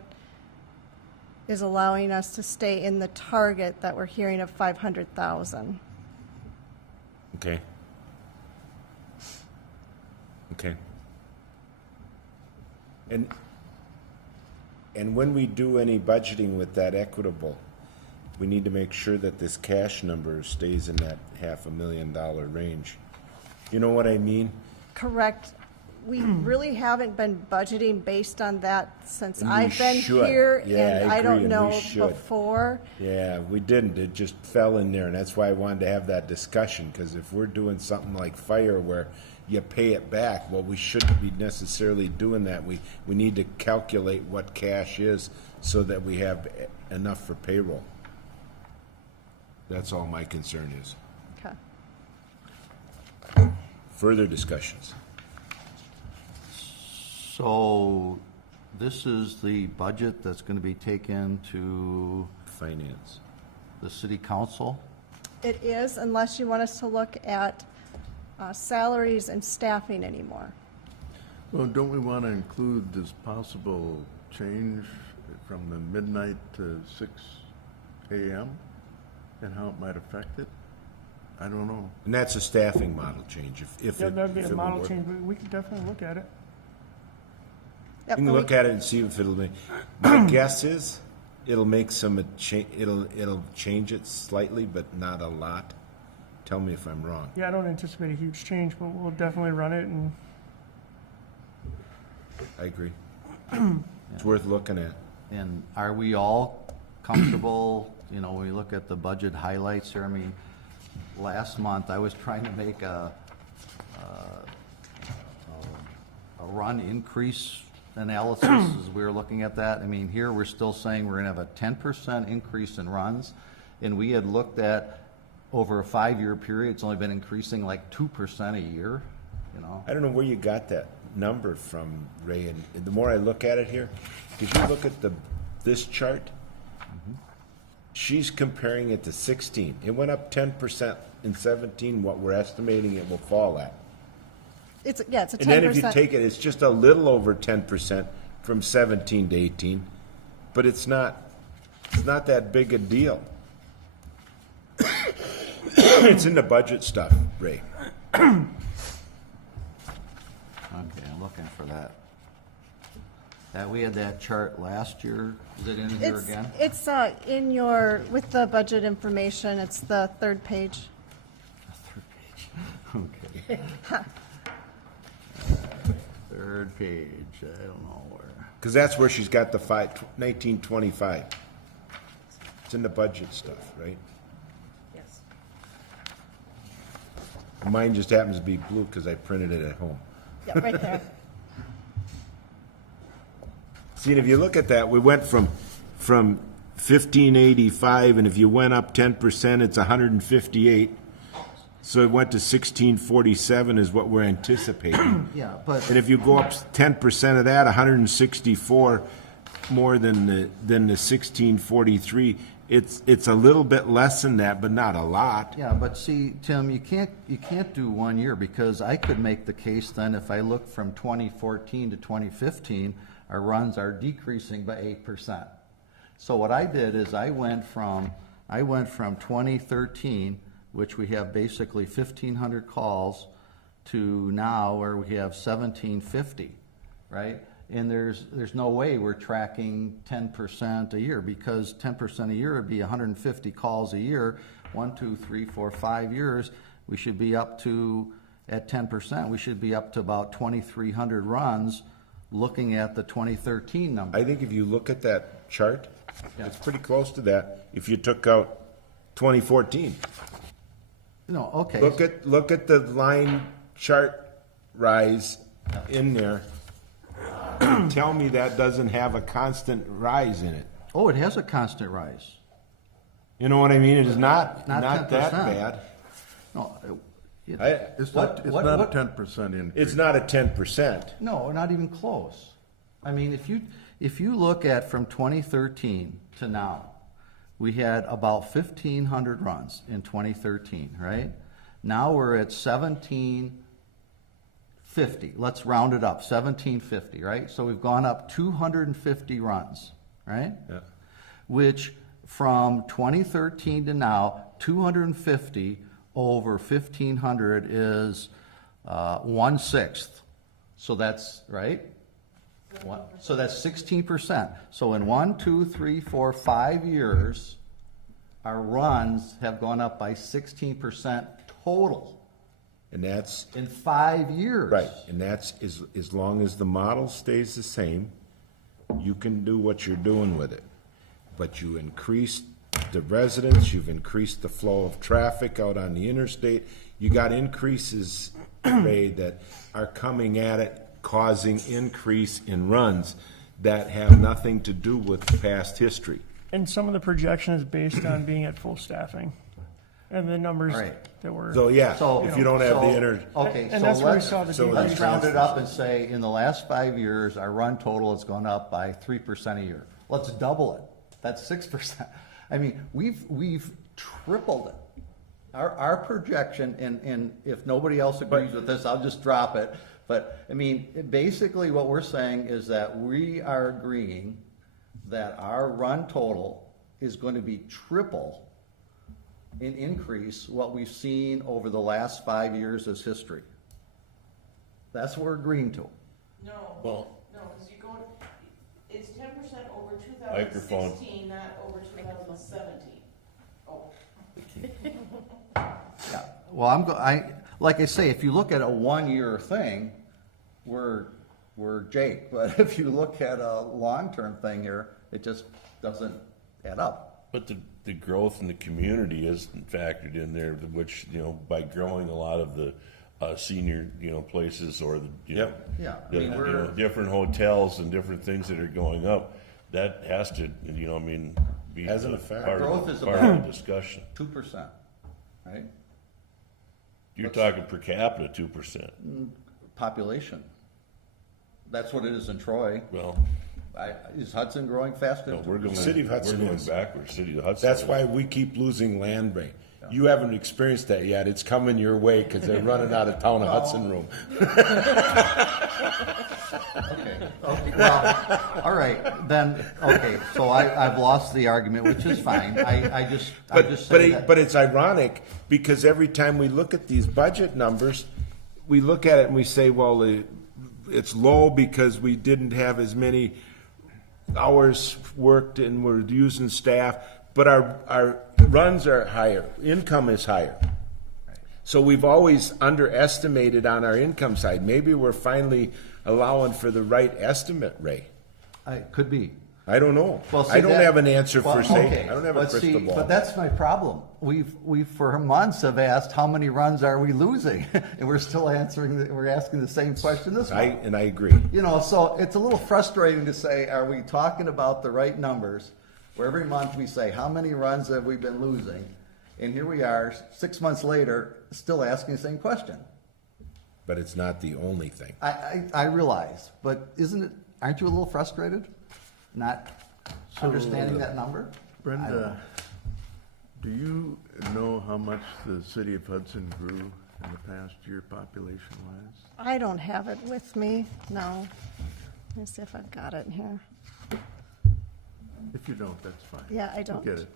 is allowing us to stay in the target that we're hearing of 500,000. Okay. Okay. And when we do any budgeting with that equitable, we need to make sure that this cash number stays in that $500,000 range. You know what I mean? Correct. We really haven't been budgeting based on that since And we I've been should. here, Yeah, and I I agree, don't and know we should. before. Yeah, we didn't. It just fell in there, and that's why I wanted to have that discussion, because if we're doing something like fire where you pay it back, well, we shouldn't be necessarily doing that. We need to calculate what cash is so that we have enough for payroll. That's all my concern is. Okay. Further discussions? So this is the budget that's going to be taken to Finance. the city council? It is, unless you want us to look at salaries and staffing anymore. Well, don't we want to include this possible change from the midnight to 6 a.m. and how it might affect it? I don't know. And that's a staffing model change, if Yeah, it that'd be if a it will model work. change, but we could definitely look at it. Yep, You can and we- look at it and see if it'll make, my guess is, it'll make some, it'll change it slightly, but not a lot. Tell me if I'm wrong. Yeah, I don't anticipate a huge change, but we'll definitely run it, and I agree. It's worth looking at. And are we all comfortable, when we look at the budget highlights here? I mean, last month, I was trying to make a run increase analysis as we were looking at that. I mean, here, we're still saying we're gonna have a 10% increase in runs, and we had looked at, over a 5-year period, it's only been increasing like 2% a year, I don't know where you got that number from, Ray, and the more I look at it here, if you look at this chart, she's comparing it to 16. It went up 10% in 17, what we're estimating it will fall at. It's a 10%. And then if you take it, it's just a little over 10% from 17 to 18, but it's not that big a deal. It's in the budget stuff, Ray. looking for that. That, we had that chart last year. Is it in here again? It's in your, with the budget information, it's the third page. Okay. Third page, I don't know where. Because that's where she's got the 1925. It's in the budget stuff, right? Yes. Mine just happens to be blue because I printed it at home. Yeah, right there. See, and if you look at that, we went from 1585, and if you went up 10%, it's 158. So it went to 1647 is what we're anticipating. Yeah, but. And if you go up 10% of that, 164 more than the 1643. It's a little bit less than that, but not a lot. Yeah, but see, Tim, you can't do 1 year, because I could make the case then, if I look from 2014 to 2015, our runs are decreasing by 8%. So what I did is I went from 2013, which we have basically 1,500 calls, to now where we have 1,750, right? And there's no way we're tracking 10% a year, because 10% a year would be 150 calls a year. 1, 2, 3, 4, 5 years, we should be up to, at 10%, we should be up to about 2,300 runs, looking at the 2013 number. I think if you look at that chart, Yeah. it's pretty close to that if you took out 2014. No, okay. Look at the line chart rise in there. Tell me that doesn't have a constant rise in it. Oh, it has a constant rise. You know what I mean? It is not Not that 10%. bad. No, It's not a 10% increase. It's not a 10%. no, not even close. I mean, if you look at from 2013 to now, we had about 1,500 runs in 2013, right? Now we're at 1,750. Let's round it up, 1,750, right? So we've gone up 250 runs, right? Yeah. Which from 2013 to now, 250 over 1,500 is 1/6. So that's, right? So that's 16%. So in 1, 2, 3, 4, 5 years, our runs have gone up by 16% total And that's in 5 years. right. And that's as long as the model stays the same, you can do what you're doing with it. But you increase the residents, you've increased the flow of traffic out on the interstate. You got increases, Ray, that are coming at it, causing increase in runs that have nothing to do with past history. And some of the projection is based on being at full staffing, and the numbers Right. that were. So, yeah, So if you don't have the Okay, And so that's where we let's, saw the so decrease. let's round it up and say, in the last 5 years, our run total has gone up by 3% a year. Let's double it. That's 6%. I mean, we've tripled it. Our projection, and if nobody else agrees with this, I'll just drop it. But, I mean, basically what we're saying is that we are agreeing that our run total is going to be triple in increase what we've seen over the last 5 years as history. That's what we're agreeing to. No, Well- no, because you go, it's 10% over Microphone. 2016, not over 2017. Oh. Yeah, well, like I say, if you look at a 1 year thing, we're Jake, but if you look at a long-term thing here, it just doesn't add up. But the growth in the community isn't factored in there, which, by growing a lot of the senior, places or the, Yep. Yeah, I the, mean, we're, different hotels and different things that are going up, that has to, be Has an effect. part Growth of is the, part of about- the discussion. 2%, right? You're talking per capita 2%. Population. That's what it is in Troy. Well, Is Hudson growing faster? no, we're going, City of Hudson we're going is. backwards. City of Hudson. That's is. why we keep losing land, Ray. You haven't experienced that yet. It's coming your way because they're running out of town of Hudson room. Okay, well, all right, then, okay, so I've lost the argument, which is fine. I just say that. But it's ironic because every time we look at these budget numbers, we look at it and we say, well, it's low because we didn't have as many hours worked and we're using staff, but our runs are higher, income is higher. So we've always underestimated on our income side. Maybe we're finally allowing for the right estimate, Ray. Could be. I don't know. Well, see, I don't that- have an answer well, for say. okay, I don't have a but crystal see, ball. But that's my problem. We've for months have asked how many runs are we losing, and we're still we're asking the same question this month. I agree. You know, so it's a little frustrating to say, are we talking about the right numbers? Where every month we say, how many runs have we been losing? And here we are, 6 months later, still asking the same question. But it's not the only thing. I realize, but aren't you a little frustrated? Not understanding that number? Brenda, do you know how much the city of Hudson grew in the past year population-wise? I don't have it with me, no. Let me see if I've got it in here. If you don't, that's fine. Yeah, I don't. Forget it.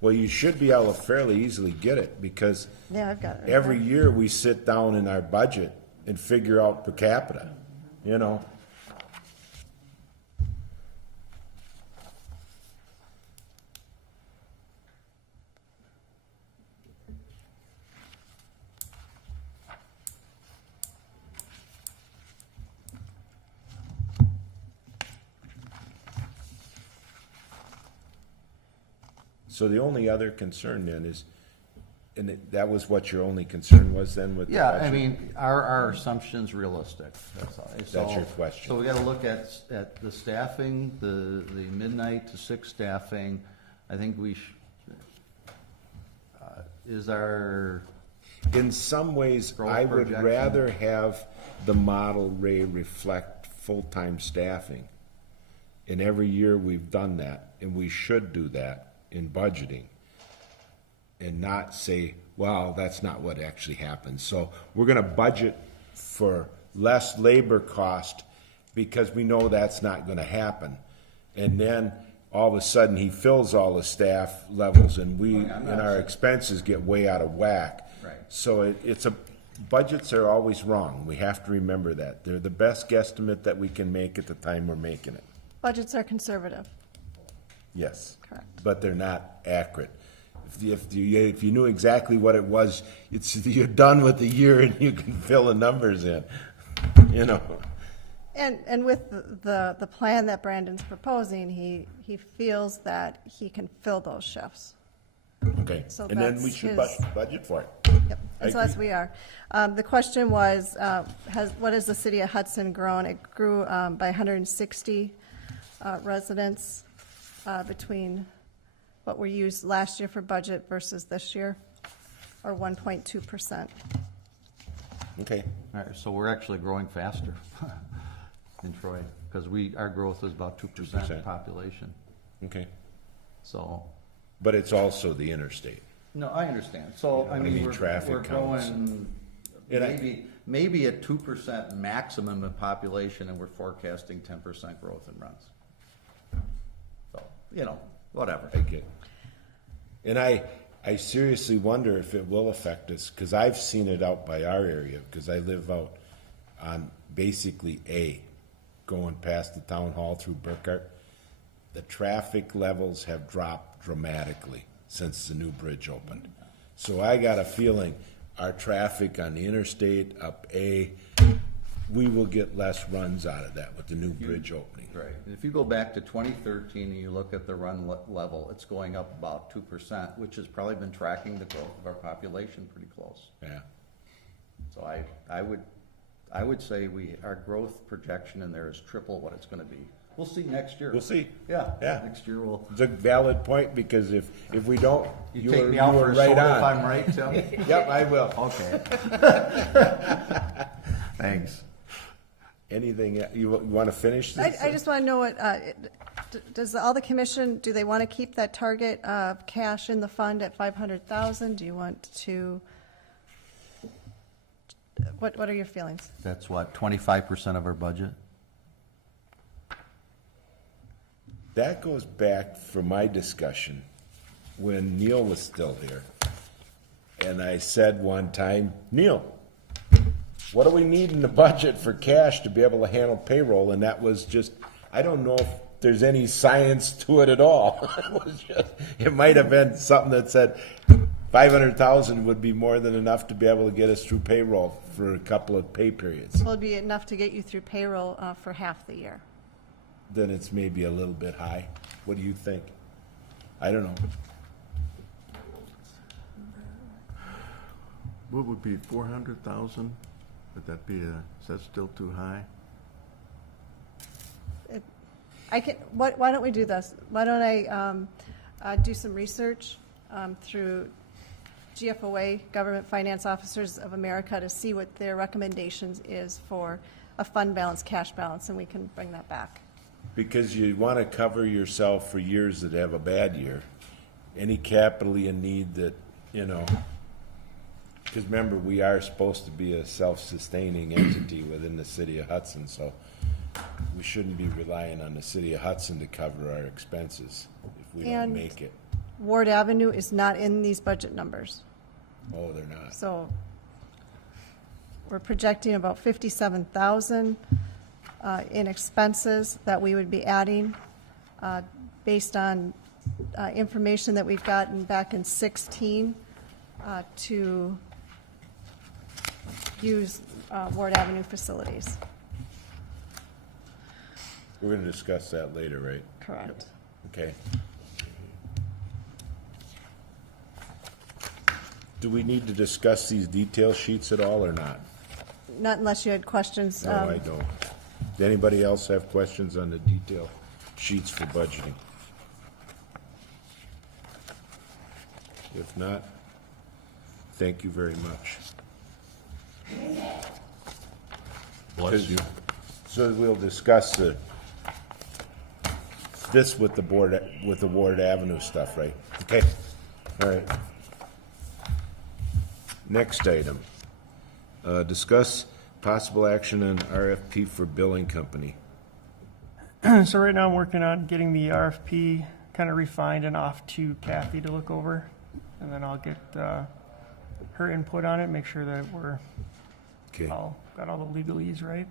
Well, you should be able to fairly easily get it because Yeah, I've got it. right every there. year we sit down in our budget and figure out per capita, you know? So the only other concern then is, and that was what your only concern was then with the Yeah, budget? I mean, our assumption's realistic, that's all. That's your question. So we gotta look at the staffing, the midnight to 6 staffing. I think is our, In some ways, Growth I would projection. rather have the model, Ray, reflect full-time staffing. And every year we've done that, and we should do that in budgeting. And not say, well, that's not what actually happens. So we're gonna budget for less labor cost because we know that's not gonna happen. And then all of a sudden, he fills all the staff levels and our expenses get way out of whack. Right. So budgets are always wrong. We have to remember that. They're the best guesstimate that we can make at the time we're making it. Budgets are conservative. Yes. Correct. But they're not accurate. If you knew exactly what it was, you're done with the year and you can fill the numbers in, you know. And with the plan that Brandon's proposing, he feels that he can fill those shifts. Okay. So And then we that's should his- budget for it. Yep, I as as agree. we are. The question was, what has the city of Hudson grown? It grew by 160 residents between what were used last year for budget versus this year, or 1.2%. Okay. all right, so we're actually growing faster in Troy, because our growth is about 2% 2%. population, Okay. so. But it's also the interstate. No, I understand. So, I mean, traffic we're counts. going maybe a 2% maximum in population, and we're forecasting 10% growth in runs. So, whatever. I get. And I seriously wonder if it will affect us, because I've seen it out by our area, because I live out on basically going past the town hall through Burkhart. The traffic levels have dropped dramatically since the new bridge opened. So I got a feeling our traffic on the interstate up we will get less runs out of that with the new bridge opening. Right. And if you go back to 2013 and you look at the run level, it's going up about 2%, which has probably been tracking the growth of our population pretty close. Yeah. So I would say our growth projection in there is triple what it's gonna be. We'll see next year. We'll see. Yeah. Yeah. Next year we'll. It's a valid point, because if we don't, You you take were me out for a right soda if on. I'm right, Tim? Yep, I will. Okay. Thanks. Anything, you want to finish this? I just want to know what, does all the commission, do they want to keep that target of cash in the fund at 500,000? Do you want to, what are your feelings? That's what, 25% of our budget? That goes back from my discussion when Neil was still here. And I said one time, Neil, what do we need in the budget for cash to be able to handle payroll? And that was just, I don't know if there's any science to it at all. It might have been something that said 500,000 would be more than enough to be able to get us through payroll for a couple of pay periods. Well, it'd be enough to get you through payroll for half the year. Then it's maybe a little bit high. What do you think? I don't know. What would be 400,000? Would that be is that still too high? Why don't we do this? Why don't I do some research through GFOA, Government Finance Officers of America, to see what their recommendations is for a fund balance, cash balance, and we can bring that back. Because you want to cover yourself for years that have a bad year. Any capital you need that, because remember, we are supposed to be a self-sustaining entity within the city of Hudson, so we shouldn't be relying on the city of Hudson to cover our expenses if we don't make it. Ward Avenue is not in these budget numbers. Oh, they're not. So we're projecting about 57,000 in expenses that we would be adding based on information that we've gotten back in 16 to use Ward Avenue facilities. We're going to discuss that later, right? Correct. Okay. Do we need to discuss these detail sheets at all or not? Not unless you had questions. No, I don't. Does anybody else have questions on the detail sheets for budgeting? If not, thank you very much. Bless you. So we'll discuss this with the board, with the Ward Avenue stuff, right? Okay, all right. Next item, discuss possible action on RFP for billing company. So right now I'm working on getting the RFP kind of refined and off to Kathy to look over. And then I'll get her input on it, make sure that we're Okay, got all the legalese right.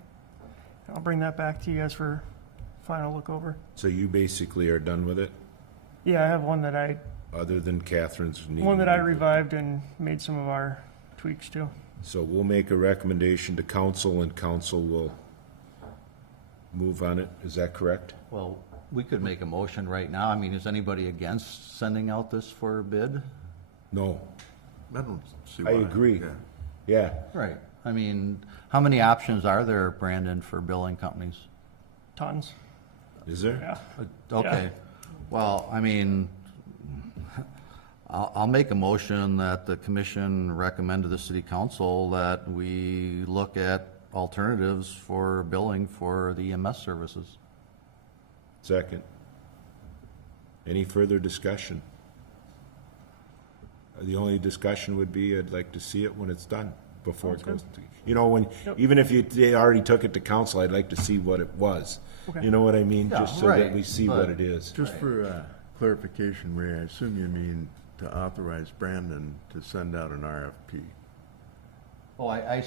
And I'll bring that back to you guys for final look over. so you basically are done with it, Yeah, I have one that I other than Catherine's? revived and made some of our tweaks to. So we'll make a recommendation to council, and council will move on it, is that correct? Well, we could make a motion right now. I mean, is anybody against sending out this for bid? No, I don't see I why. agree. Yeah. Yeah, Right. I mean, how many options are there, Brandon, for billing companies? Tons. is there? Yeah. Okay. Well, I mean, I'll make a motion that the commission recommend to the city council that we look at alternatives for billing for the EMS services. Second. Any further discussion? The only discussion would be, I'd like to see it when it's done, before it goes to, when, even if they already took it to council, I'd like to see what it was. Okay. You know what I mean? Yeah, Just so that right, we see but- what it is. Just for clarification, Ray, I assume you mean to authorize Brandon to send out an RFP. Oh, I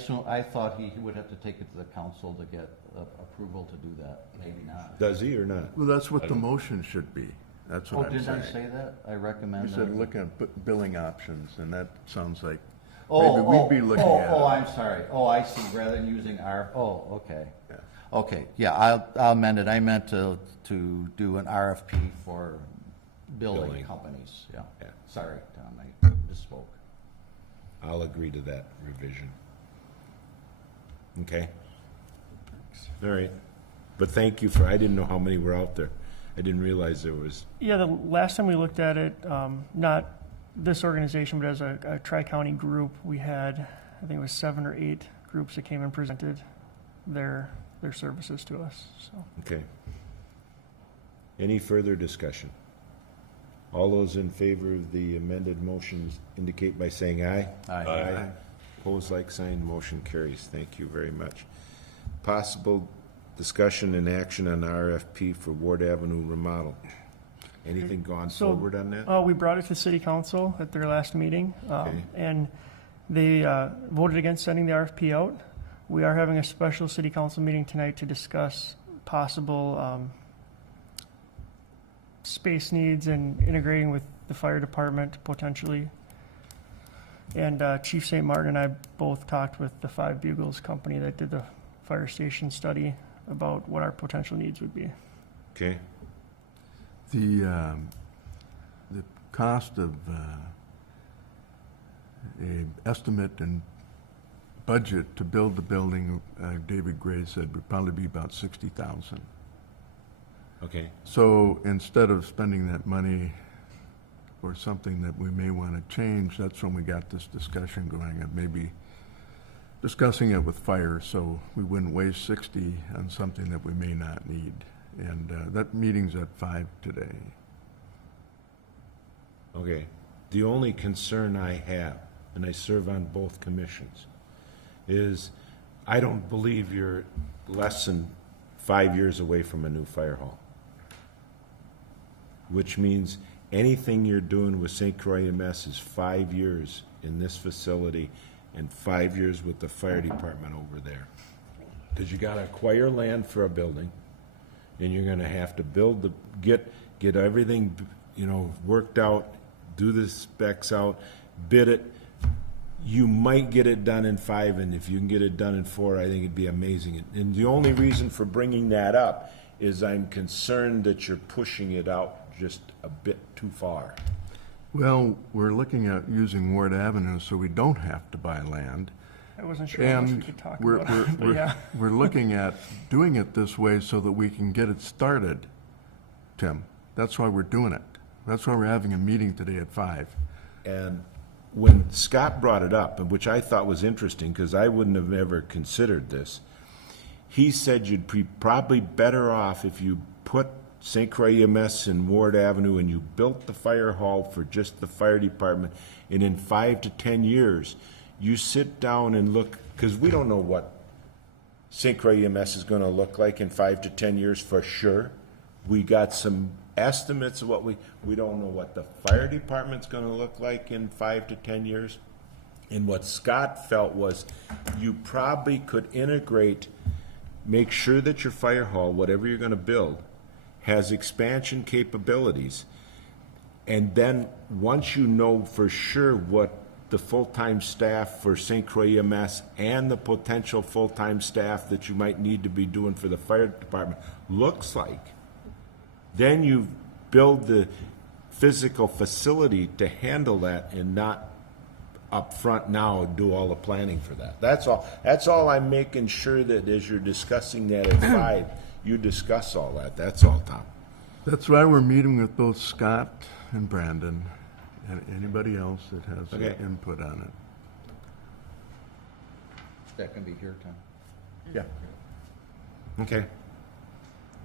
thought he would have to take it to the council to get approval to do that. Maybe not. Does he or not? Well, that's what the motion should be. That's Oh, what I'm didn't I saying. say that? I recommend. You said that- look at billing options, and that sounds like Oh, maybe we'd be looking at. Oh, I'm sorry. Oh, I see. Rather than using okay. Yeah. Okay, yeah, I'll amend it. I meant to do an RFP for billing Billing. companies, yeah. Yeah. Sorry, Tom, I misspoke. I'll agree to that revision. Okay? All right. But thank you I didn't know how many were out there. I didn't realize there was, Yeah, the last time we looked at it, not this organization, but as a tri-county group, we had, I think it was 7 or 8 groups that came and presented their services to us, so. okay. Any further discussion? All those in favor of the amended motions indicate by saying aye. Aye. Opposed, like sign, motion carries. Thank you very much. Possible discussion and action on RFP for Ward Avenue remodel. Anything gone So, forward on that? We brought it to city council at their last meeting, Okay. and they voted against sending the RFP out. We are having a special city council meeting tonight to discuss possible space needs and integrating with the fire department potentially. And Chief St. Martin and I both talked with the Five Bugles company that did the fire station study about what our potential needs would be. Okay, The cost of a estimate and budget to build the building, David Gray said, would probably be about $60,000. okay. So instead of spending that money for something that we may want to change, that's when we got this discussion going of maybe discussing it with fire, so we wouldn't waste 60 on something that we may not need. And that meeting's at 5 today. Okay. The only concern I have, and I serve on both commissions, is I don't believe you're less than 5 years away from a new fire hall. Which means anything you're doing with St. Croix EMS is 5 years in this facility and 5 years with the fire department over there. Because you gotta acquire land for a building, and you're gonna have to build get everything, worked out, do the specs out, bid it. You might get it done in 5, and if you can get it done in 4, I think it'd be amazing. And the only reason for bringing that up is I'm concerned that you're pushing it out just a bit too far. Well, we're looking at using Ward Avenue so we don't have to buy land. I wasn't sure how much we And could talk we're, about it, but we're, yeah. we're looking at doing it this way so that we can get it started, Tim. That's why we're doing it. That's why we're having a meeting today at 5. And when Scott brought it up, and which I thought was interesting, because I wouldn't have ever considered this, he said you'd be probably better off if you put St. Croix EMS in Ward Avenue and you built the fire hall for just the fire department, and in 5 to 10 years, you sit down and look, because we don't know what St. Croix EMS is going to look like in 5 to 10 years for sure. We got some estimates of what we don't know what the fire department's going to look like in 5 to 10 years. And what Scott felt was you probably could integrate, make sure that your fire hall, whatever you're going to build, has expansion capabilities. And then once you know for sure what the full-time staff for St. Croix EMS and the potential full-time staff that you might need to be doing for the fire department looks like, then you build the physical facility to handle that and not up front now do all the planning for that. That's all. That's all I'm making sure that as you're discussing that at 5, you discuss all that. That's all, Tom. That's why we're meeting with both Scott and Brandon and anybody else that has Okay. input on it. That can be here, Tom. Yeah. Okay.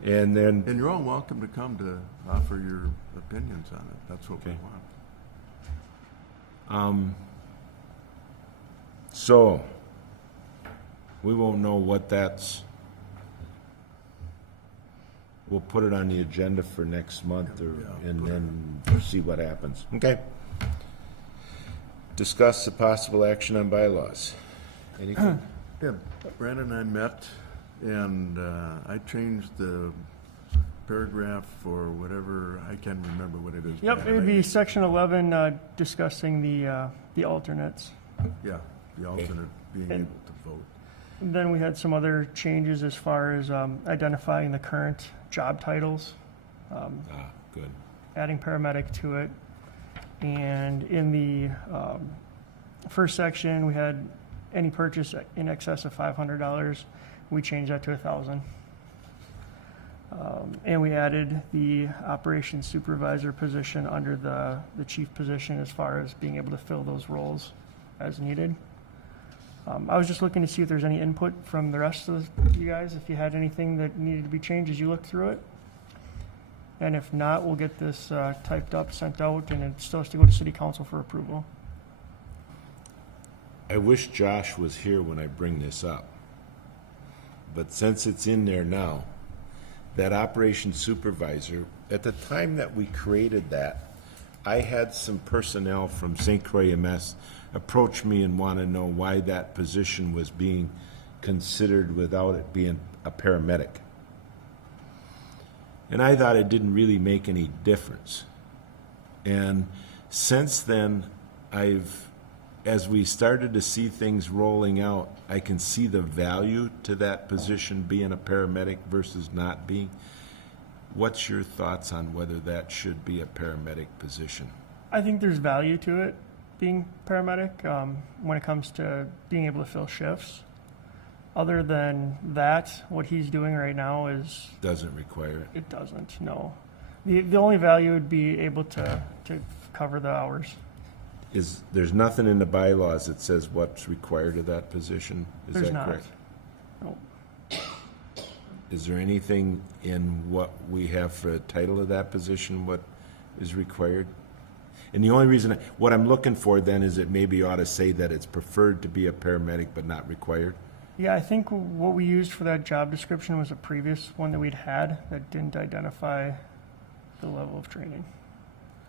And then, And you're all welcome to come to offer your opinions on it. That's what we Okay. want. so, we won't know what that's, we'll put it on the agenda for next month and then see what happens. Okay. Discuss the possible action on bylaws. Anything? Yeah, Brandon and I met, and I changed the paragraph for whatever, I can't remember what it is. Yep, Brad. it'd be section 11, discussing the alternates. Yeah, the alternate being And- able to vote. Then we had some other changes as far as identifying the current job titles, Good. adding paramedic to it. And in the first section, we had any purchase in excess of $500. We changed that to $1,000. And we added the operations supervisor position under the chief position as far as being able to fill those roles as needed. I was just looking to see if there's any input from the rest of you guys, if you had anything that needed to be changed as you looked through it. And if not, we'll get this typed up, sent out, and it still has to go to city council for approval. I wish Josh was here when I bring this up. But since it's in there now, that operations supervisor, at the time that we created that, I had some personnel from St. Croix EMS approach me and want to know why that position was being considered without it being a paramedic. And I thought it didn't really make any difference. And since then, as we started to see things rolling out, I can see the value to that position being a paramedic versus not being. What's your thoughts on whether that should be a paramedic position? I think there's value to it being paramedic when it comes to being able to fill shifts. Other than that, what he's doing right now is Doesn't require it. it doesn't. No, the only value would be able to cover the hours. There's nothing in the bylaws that says what's required of that position? Is There's that not. correct? No. Is there anything in what we have for the title of that position, what is required? And the only reason, what I'm looking for then is it maybe ought to say that it's preferred to be a paramedic but not required? Yeah, I think what we used for that job description was a previous one that we'd had that didn't identify the level of training.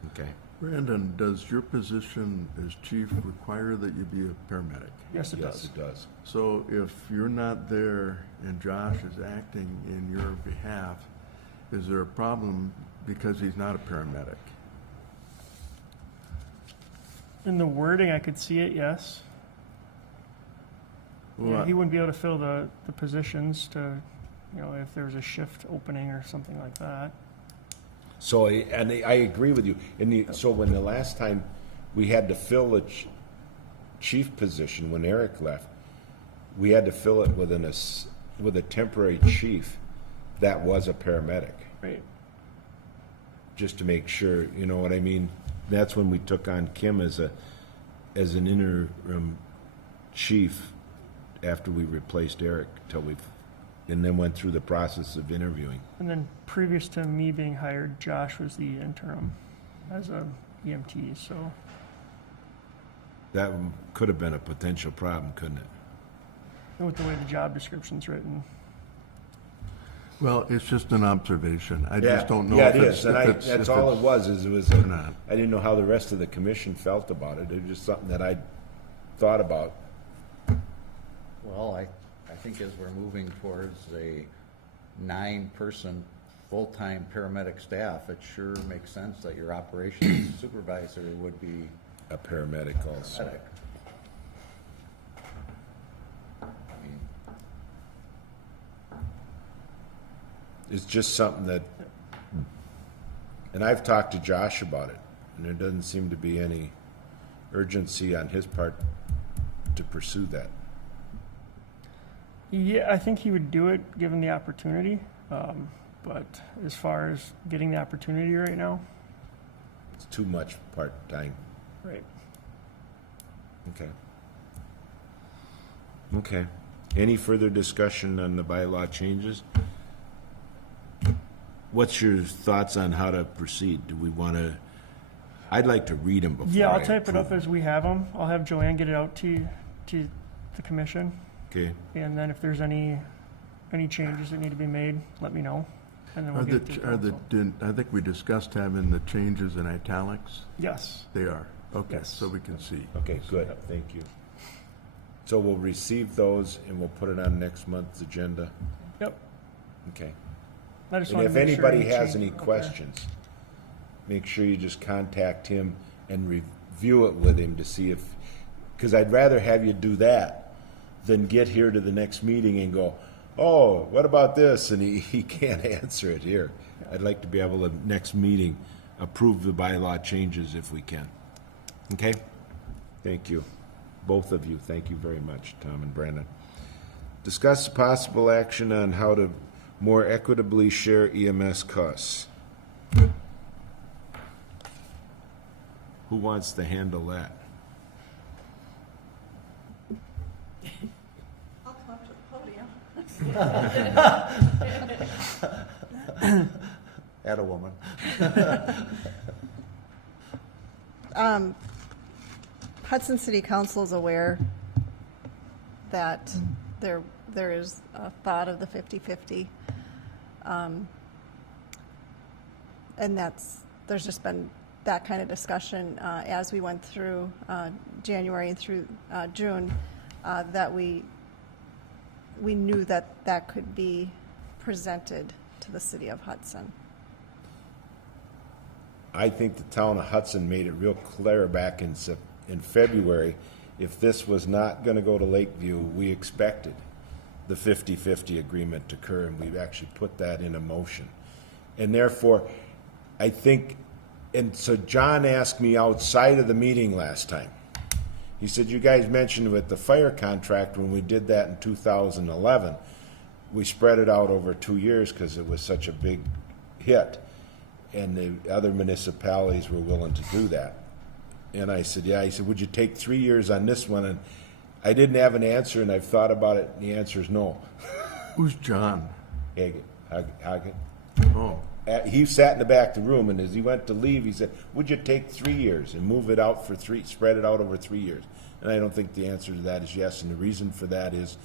Okay. Brandon, does your position as chief require that you be a paramedic? Yes, it Yes, does. it does. So if you're not there and Josh is acting in your behalf, is there a problem because he's not a paramedic? In the wording, I could see it, yes. Yeah, Well, he wouldn't be able to fill the positions to, if there was a shift opening or something like that. So, and I agree with you. So when the last time we had to fill the chief position, when Eric left, we had to fill it with a temporary chief that was a paramedic, Right. just to make sure, you know what I mean? That's when we took on Kim as an interim chief after we replaced Eric and then went through the process of interviewing. And then previous to me being hired, Josh was the interim as a EMT, so That could have been a potential problem, couldn't it? with the way the job description's written. well, it's just an observation. I just don't know Yeah, if it it's... is, and if it's- that's if all it it's- was, or not. I didn't know how the rest of the commission felt about it. It was just something that I thought about. Well, I think as we're moving towards a 9-person full-time paramedic staff, it sure makes sense that your operations supervisor would be A paramedic also. paramedic. I mean, It's just something that, and I've talked to Josh about it, and there doesn't seem to be any urgency on his part to pursue that. Yeah, I think he would do it given the opportunity, but as far as getting the opportunity right now, It's too much part-time. right. Okay. Okay. Any further discussion on the bylaw changes? What's your thoughts on how to proceed? Do we want to, I'd like to read them before Yeah, I'll I type it up approve as we have them. I'll have Joanne get it out to the commission, Okay, and then if there's any changes that need to be made, let me know, and then we'll get it to council. I think we discussed having the changes in italics. Yes. They are. Okay, Yes. so we can see. okay, good, thank you. So we'll receive those and we'll put it on next month's agenda? Yep. Okay. I just And wanted if to make sure anybody has change- any okay. questions, make sure you just contact him and review it with him to see if, because I'd rather have you do that than get here to the next meeting and go, oh, what about this? And he can't answer it here. I'd like to be able to, next meeting, approve the bylaw changes if we can. Okay? Thank you. Both of you, thank you very much, Tom and Brandon. Discuss possible action on how to more equitably share EMS costs. Who wants to handle that? I'll come up to the podium. Add a woman. Hudson City Council is aware that there is a thought of the 50/50. And there's just been that kind of discussion as we went through January and through June, that we we knew that that could be presented to the city of Hudson. I think the town of Hudson made it real clear back in February, if this was not gonna go to Lakeview, we expected the 50-50 agreement to occur, and we've actually put that in a motion. And therefore, I think, and so John asked me outside of the meeting last time. He said, you guys mentioned with the fire contract, when we did that in 2011, we spread it out over 2 years because it was such a big hit. And the other municipalities were willing to do that. And I said, yeah. He said, would you take 3 years on this one? And I didn't have an answer, and I've thought about it, and the answer is no. Who's John? Hagen. Oh, He sat in the back of the room, and as he went to leave, he said, would you take 3 years and move it out for spread it out over 3 years? And I don't think the answer to that is yes, and the reason for that is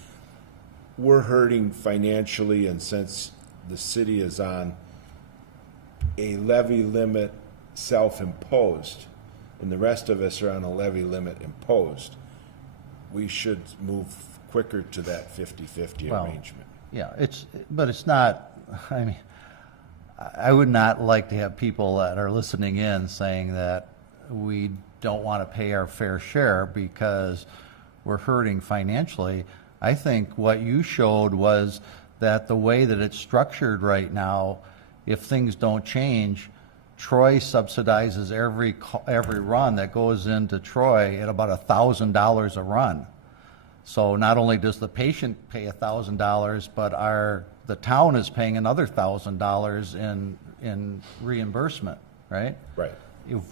we're hurting financially, and since the city is on a levy limit self-imposed, and the rest of us are on a levy limit imposed, we should move quicker to that 50-50 Well, arrangement. Yeah, but it's not, I mean, I would not like to have people that are listening in saying that we don't want to pay our fair share because we're hurting financially. I think what you showed was that the way that it's structured right now, if things don't change, Troy subsidizes every run that goes into Troy at about $1,000 a run. So not only does the patient pay $1,000, but the town is paying another $1,000 in reimbursement, right? Right.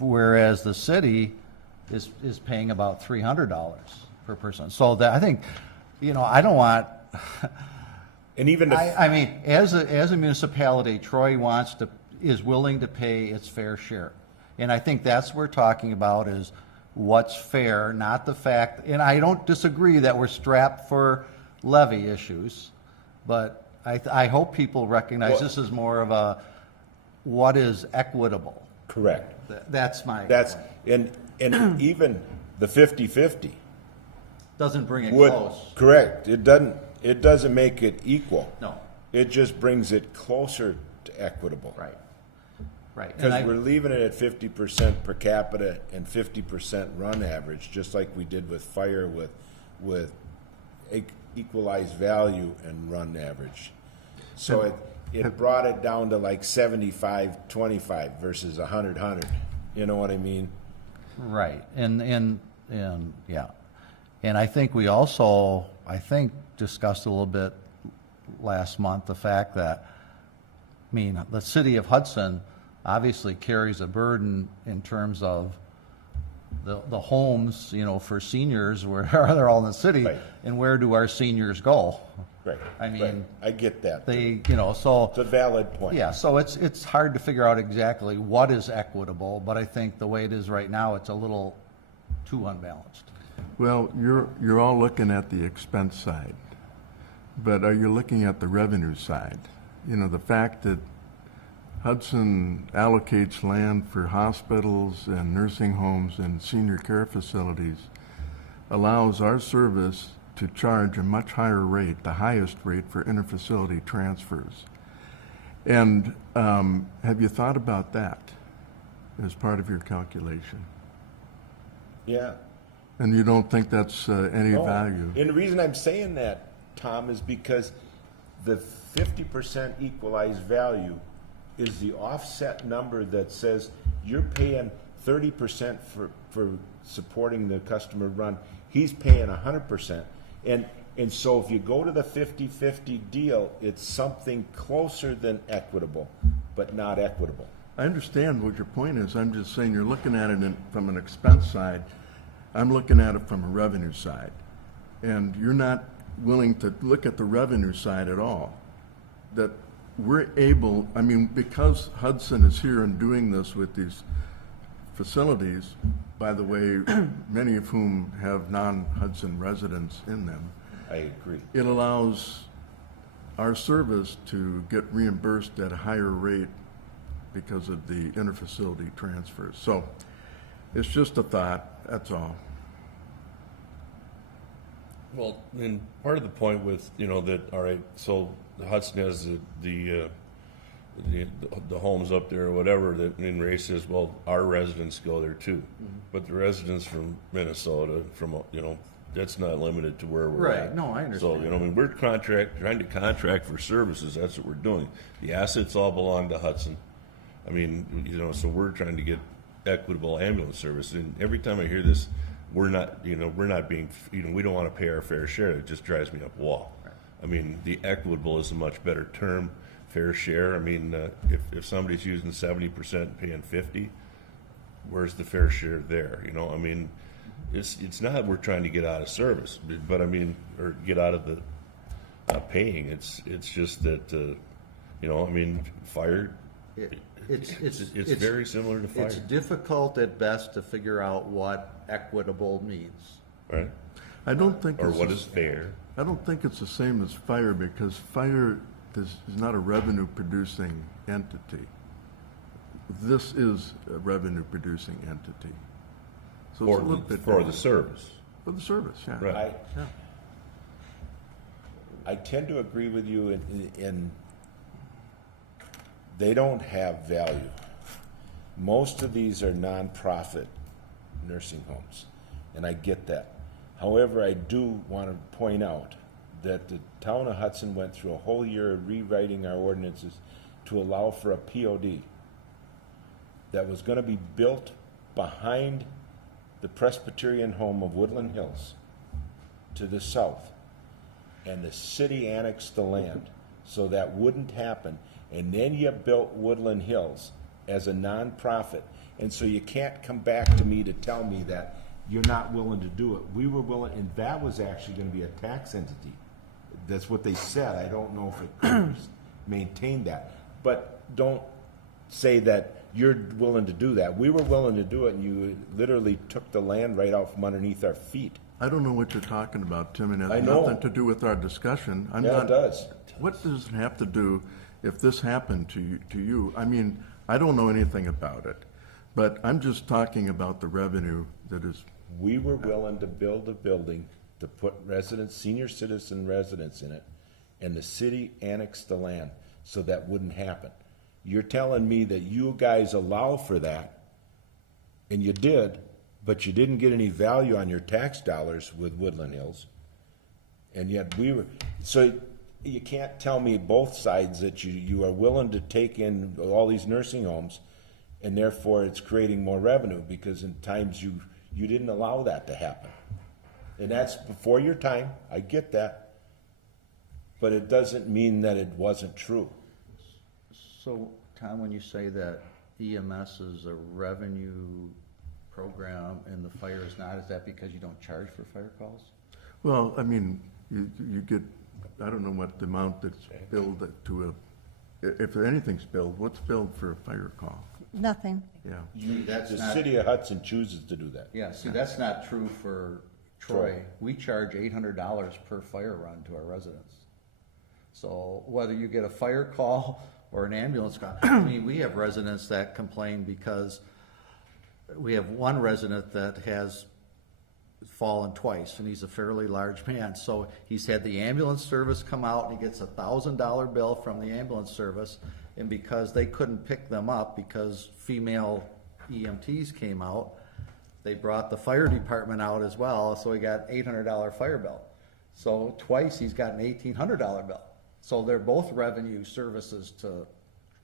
Whereas the city is paying about $300 per person. So that, I think, I don't want. And even if, I mean, as a municipality, Troy is willing to pay its fair share. And I think that's what we're talking about is what's fair, not the fact, and I don't disagree that we're strapped for levy issues, but I hope people recognize this is more of a what is equitable. correct. That's my That's, point. and even the 50-50 Doesn't bring it would, close. correct, it doesn't make it equal. No. It just brings it closer to equitable. Right. And Because we're leaving it at 50% per capita and 50% run average, just like we did with fire with equalized value and run average. So it brought it down to like 75-25 versus 100-100. You know what I mean? Right, and yeah, and I think we also, discussed a little bit last month the fact that, I mean, the city of Hudson obviously carries a burden in terms of the homes, for seniors, where they're all in the city, Right. and where do our seniors go? Right. I mean, right. I get that. They, so. It's a valid point. Yeah, so it's hard to figure out exactly what is equitable, but I think the way it is right now, it's a little too unbalanced. well, you're all looking at the expense side, but are you looking at the revenue side? The fact that Hudson allocates land for hospitals and nursing homes and senior care facilities allows our service to charge a much higher rate, the highest rate for interfacility transfers. And have you thought about that as part of your calculation? Yeah. And you don't think that's any No. value? And the reason I'm saying that, Tom, is because the 50% equalized value is the offset number that says you're paying 30% for supporting the customer run. He's paying 100%. And so if you go to the 50-50 deal, it's something closer than equitable, but not equitable. I understand what your point is. I'm just saying you're looking at it from an expense side. I'm looking at it from a revenue side. And you're not willing to look at the revenue side at all. That we're able, because Hudson is here and doing this with these facilities, by the way, many of whom have non-Hudson residents in them, I agree. it allows our service to get reimbursed at a higher rate because of the interfacility transfers. So it's just a thought, that's all. Well, and part of the point with, that, all right, so the Hudson has the homes up there or whatever, that, and Ray says, well, our residents go there too. But the residents from Minnesota, that's not limited to where we're Right. at. No, I So, understand. we're trying to contract for services, that's what we're doing. The assets all belong to Hudson. I mean, so we're trying to get equitable ambulance service, and every time I hear this, we're not being, we don't want to pay our fair share, it just drives me up a wall. I mean, the equitable is a much better term, fair share. I mean, if somebody's using 70% and paying 50, where's the fair share there? I mean, it's not we're trying to get out of service, but I mean, or get out of the paying. It's just that, I mean, fire. It's very similar to fire, It's difficult at best to figure out what equitable means. right? I don't think. Or it's what the- is fair? I don't think it's the same as fire, because fire is not a revenue-producing entity. This is a revenue-producing entity. So it's a little bit. For the different. service, For the service, yeah. right? I tend to agree with you in they don't have value. Most of these are nonprofit nursing homes, and I get that. However, I do want to point out that the town of Hudson went through a whole year of rewriting our ordinances to allow for a POD that was going to be built behind the Presbyterian home of Woodland Hills to the south. And the city annexed the land, so that wouldn't happen. And then you built Woodland Hills as a nonprofit. And so you can't come back to me to tell me that you're not willing to do it. We were willing, and that was actually going to be a tax entity. That's what they said. I don't know if it could maintain that. But don't say that you're willing to do that. We were willing to do it, and you literally took the land right out from underneath our feet. I don't know what you're talking about, Tim, and it I has know. nothing to do with our discussion. I'm Yeah, not. it does. What does it have to do if this happened to you? I mean, I don't know anything about it, but I'm just talking about the revenue that is. We were willing to build a building to put residents, senior citizen residents in it, and the city annexed the land, so that wouldn't happen. You're telling me that you guys allow for that, and you did, but you didn't get any value on your tax dollars with Woodland Hills. And yet we were, so you can't tell me both sides that you are willing to take in all these nursing homes, and therefore it's creating more revenue, because in times you didn't allow that to happen. And that's before your time, I get that, but it doesn't mean that it wasn't true. So, Tom, when you say that EMS is a revenue program and the fire is not, is that because you don't charge for fire calls? Well, I mean, you get, I don't know what the amount that's billed to if anything's billed, what's billed for a fire call? Nothing. Yeah. See, that's The not, city of Hudson chooses to do that. yeah, see, that's not true for Troy. We charge $800 per fire run to our residents. So whether you get a fire call or an ambulance call, I mean, we have residents that complain because we have one resident that has fallen twice, and he's a fairly large man. So he's had the ambulance service come out, and he gets a $1,000 bill from the ambulance service, and because they couldn't pick them up because female EMTs came out, they brought the fire department out as well, so he got $800 fire bill. So twice he's got an $1,800 bill. So they're both revenue services to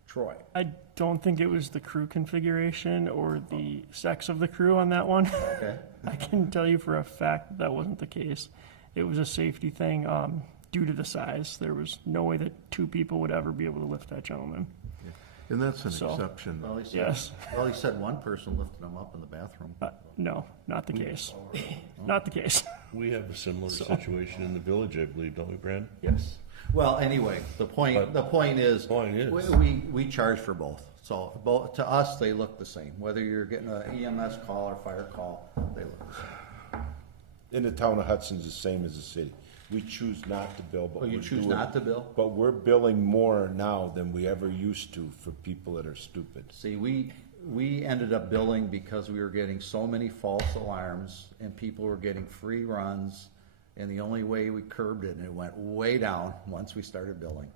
Troy. I don't think it was the crew configuration or the sex of the crew on that one. Okay. I can tell you for a fact that wasn't the case. It was a safety thing due to the size. There was no way that two people would ever be able to lift that gentleman. And that's an So- exception. Well, he said, Yes. well, he said one person lifted him up in the bathroom. No, not the case. Not the case. We have a similar situation in the village, I believe, don't we, Brandon? Yes. Well, anyway, the point is, Point is- we charge for both. So both, to us, they look the same. Whether you're getting an EMS call or fire call, they look the same. In the town of Hudson's the same as the city. We choose not to bill, but Oh, you we're choose doing- not to bill? But we're billing more now than we ever used to for people that are stupid. See, we ended up billing because we were getting so many false alarms and people were getting free runs And the only way we curbed it, and it went way down once we started billing.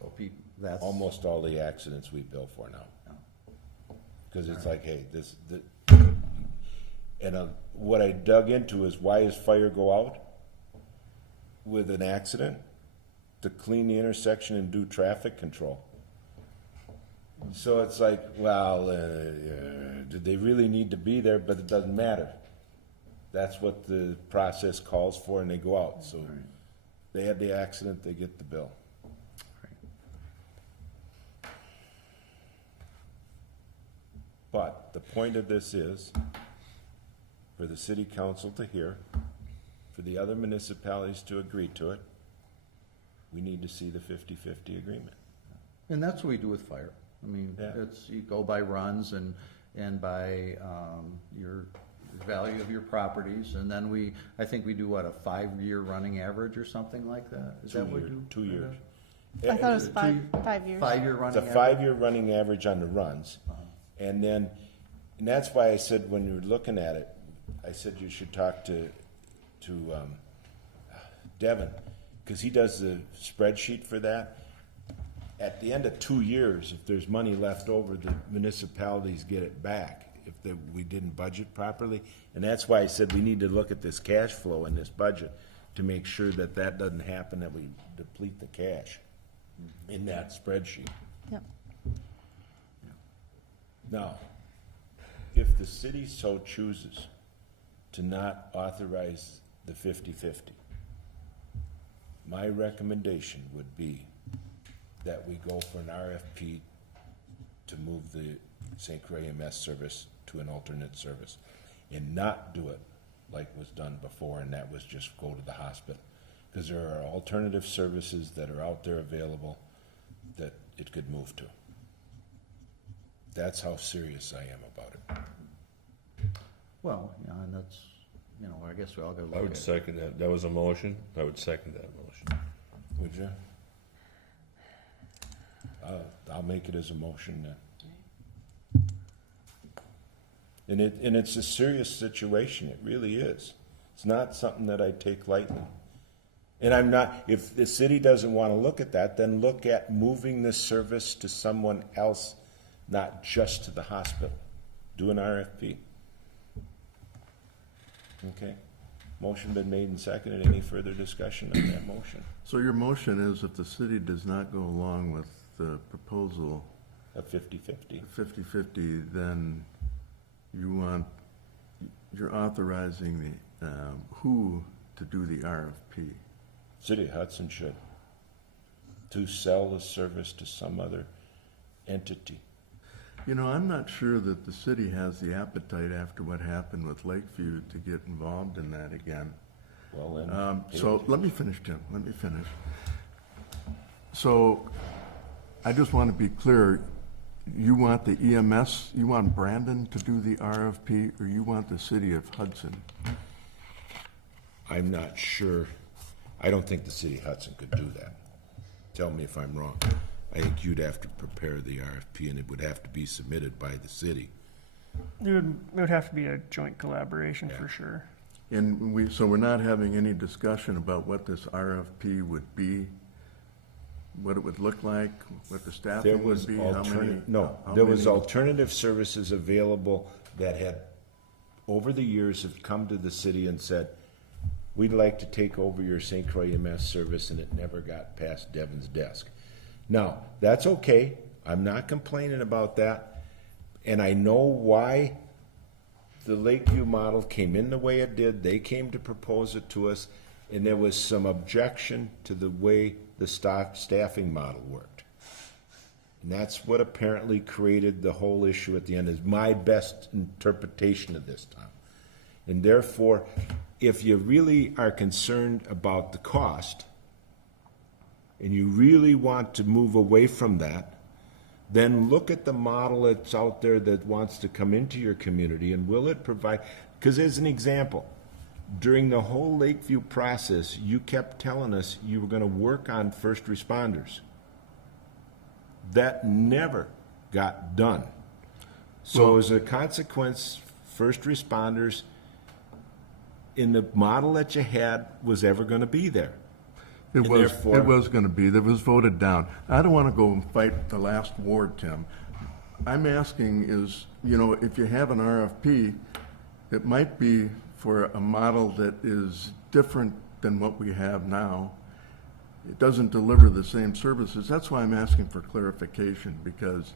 So that's. Almost all the accidents we bill for now. Because it's like, hey, what I dug into is why does fire go out with an accident? To clean the intersection and do traffic control. So it's like, well, did they really need to be there? But it doesn't matter. That's what the process calls for, and they go out. So they had the accident, they get the bill. But the point of this is for the city council to hear, for the other municipalities to agree to it, we need to see the 50-50 agreement. And that's what we do with fire. I mean, Yeah. you go by runs and by, your value of your properties, and then I think we do what, a 5-year running average or something like that? Is that what we do? 2 years. I thought it was 5 years. 5-year It's running a average? 5-year running average on the runs. And that's why I said when you were looking at it, I said you should talk to Devin, because he does the spreadsheet for that. At the end of 2 years, if there's money left over, the municipalities get it back if we didn't budget properly. And that's why I said we need to look at this cash flow in this budget to make sure that that doesn't happen, that we deplete the cash in that spreadsheet. Yep. Now, if the city so chooses to not authorize the 50-50, my recommendation would be that we go for an RFP to move the St. Croix EMS service to an alternate service and not do it like was done before, and that was just go to the hospital. Because there are alternative services that are out there available that it could move to. That's how serious I am about it. Well, yeah, and that's, I guess we all gotta look I at would it. second that. That was a motion. I would second that motion. Would you? I'll make it as a motion then. And it's a serious situation, it really is. It's not something that I take lightly. And I'm not, if the city doesn't want to look at that, then look at moving this service to someone else, not just to the hospital. Do an RFP. Okay. Motion been made and seconded. Any further discussion on that motion? So your motion is if the city does not go along with the proposal A 50-50. 50-50, then you're authorizing the, who to do the RFP. City of Hudson should. To sell the service to some other entity. I'm not sure that the city has the appetite after what happened with Lakeview to get involved in that again. Well, then. So let me finish, Tim, let me finish. So I just want to be clear, you want the EMS, you want Brandon to do the RFP, or you want the city of Hudson? I'm not sure. I don't think the city of Hudson could do that. Tell me if I'm wrong. I think you'd have to prepare the RFP, and it would have to be submitted by the city. It would have to be a joint collaboration for sure. And so we're not having any discussion about what this RFP would be, what it would look like, what the There staffing was would be, how many? there was alternative services available that had, over the years, have come to the city and said, we'd like to take over your St. Croix EMS service, and it never got past Devin's desk. Now, that's okay. I'm not complaining about that. And I know why the Lakeview model came in the way it did. They came to propose it to us, and there was some objection to the way the staffing model worked. And that's what apparently created the whole issue at the end, is my best interpretation of this, Tom. And therefore, if you really are concerned about the cost, and you really want to move away from that, then look at the model that's out there that wants to come into your community, and will it provide, because as an example, during the whole Lakeview process, you kept telling us you were going to work on first responders. That never got done. So as a consequence, first responders in the model that you had was ever gonna be there. And therefore- It was gonna be, that was voted down. I don't wanna go and fight the last war, Tim. I'm asking is, you know, if you have an RFP, it might be for a model that is different than what we have now. It doesn't deliver the same services. That's why I'm asking for clarification, because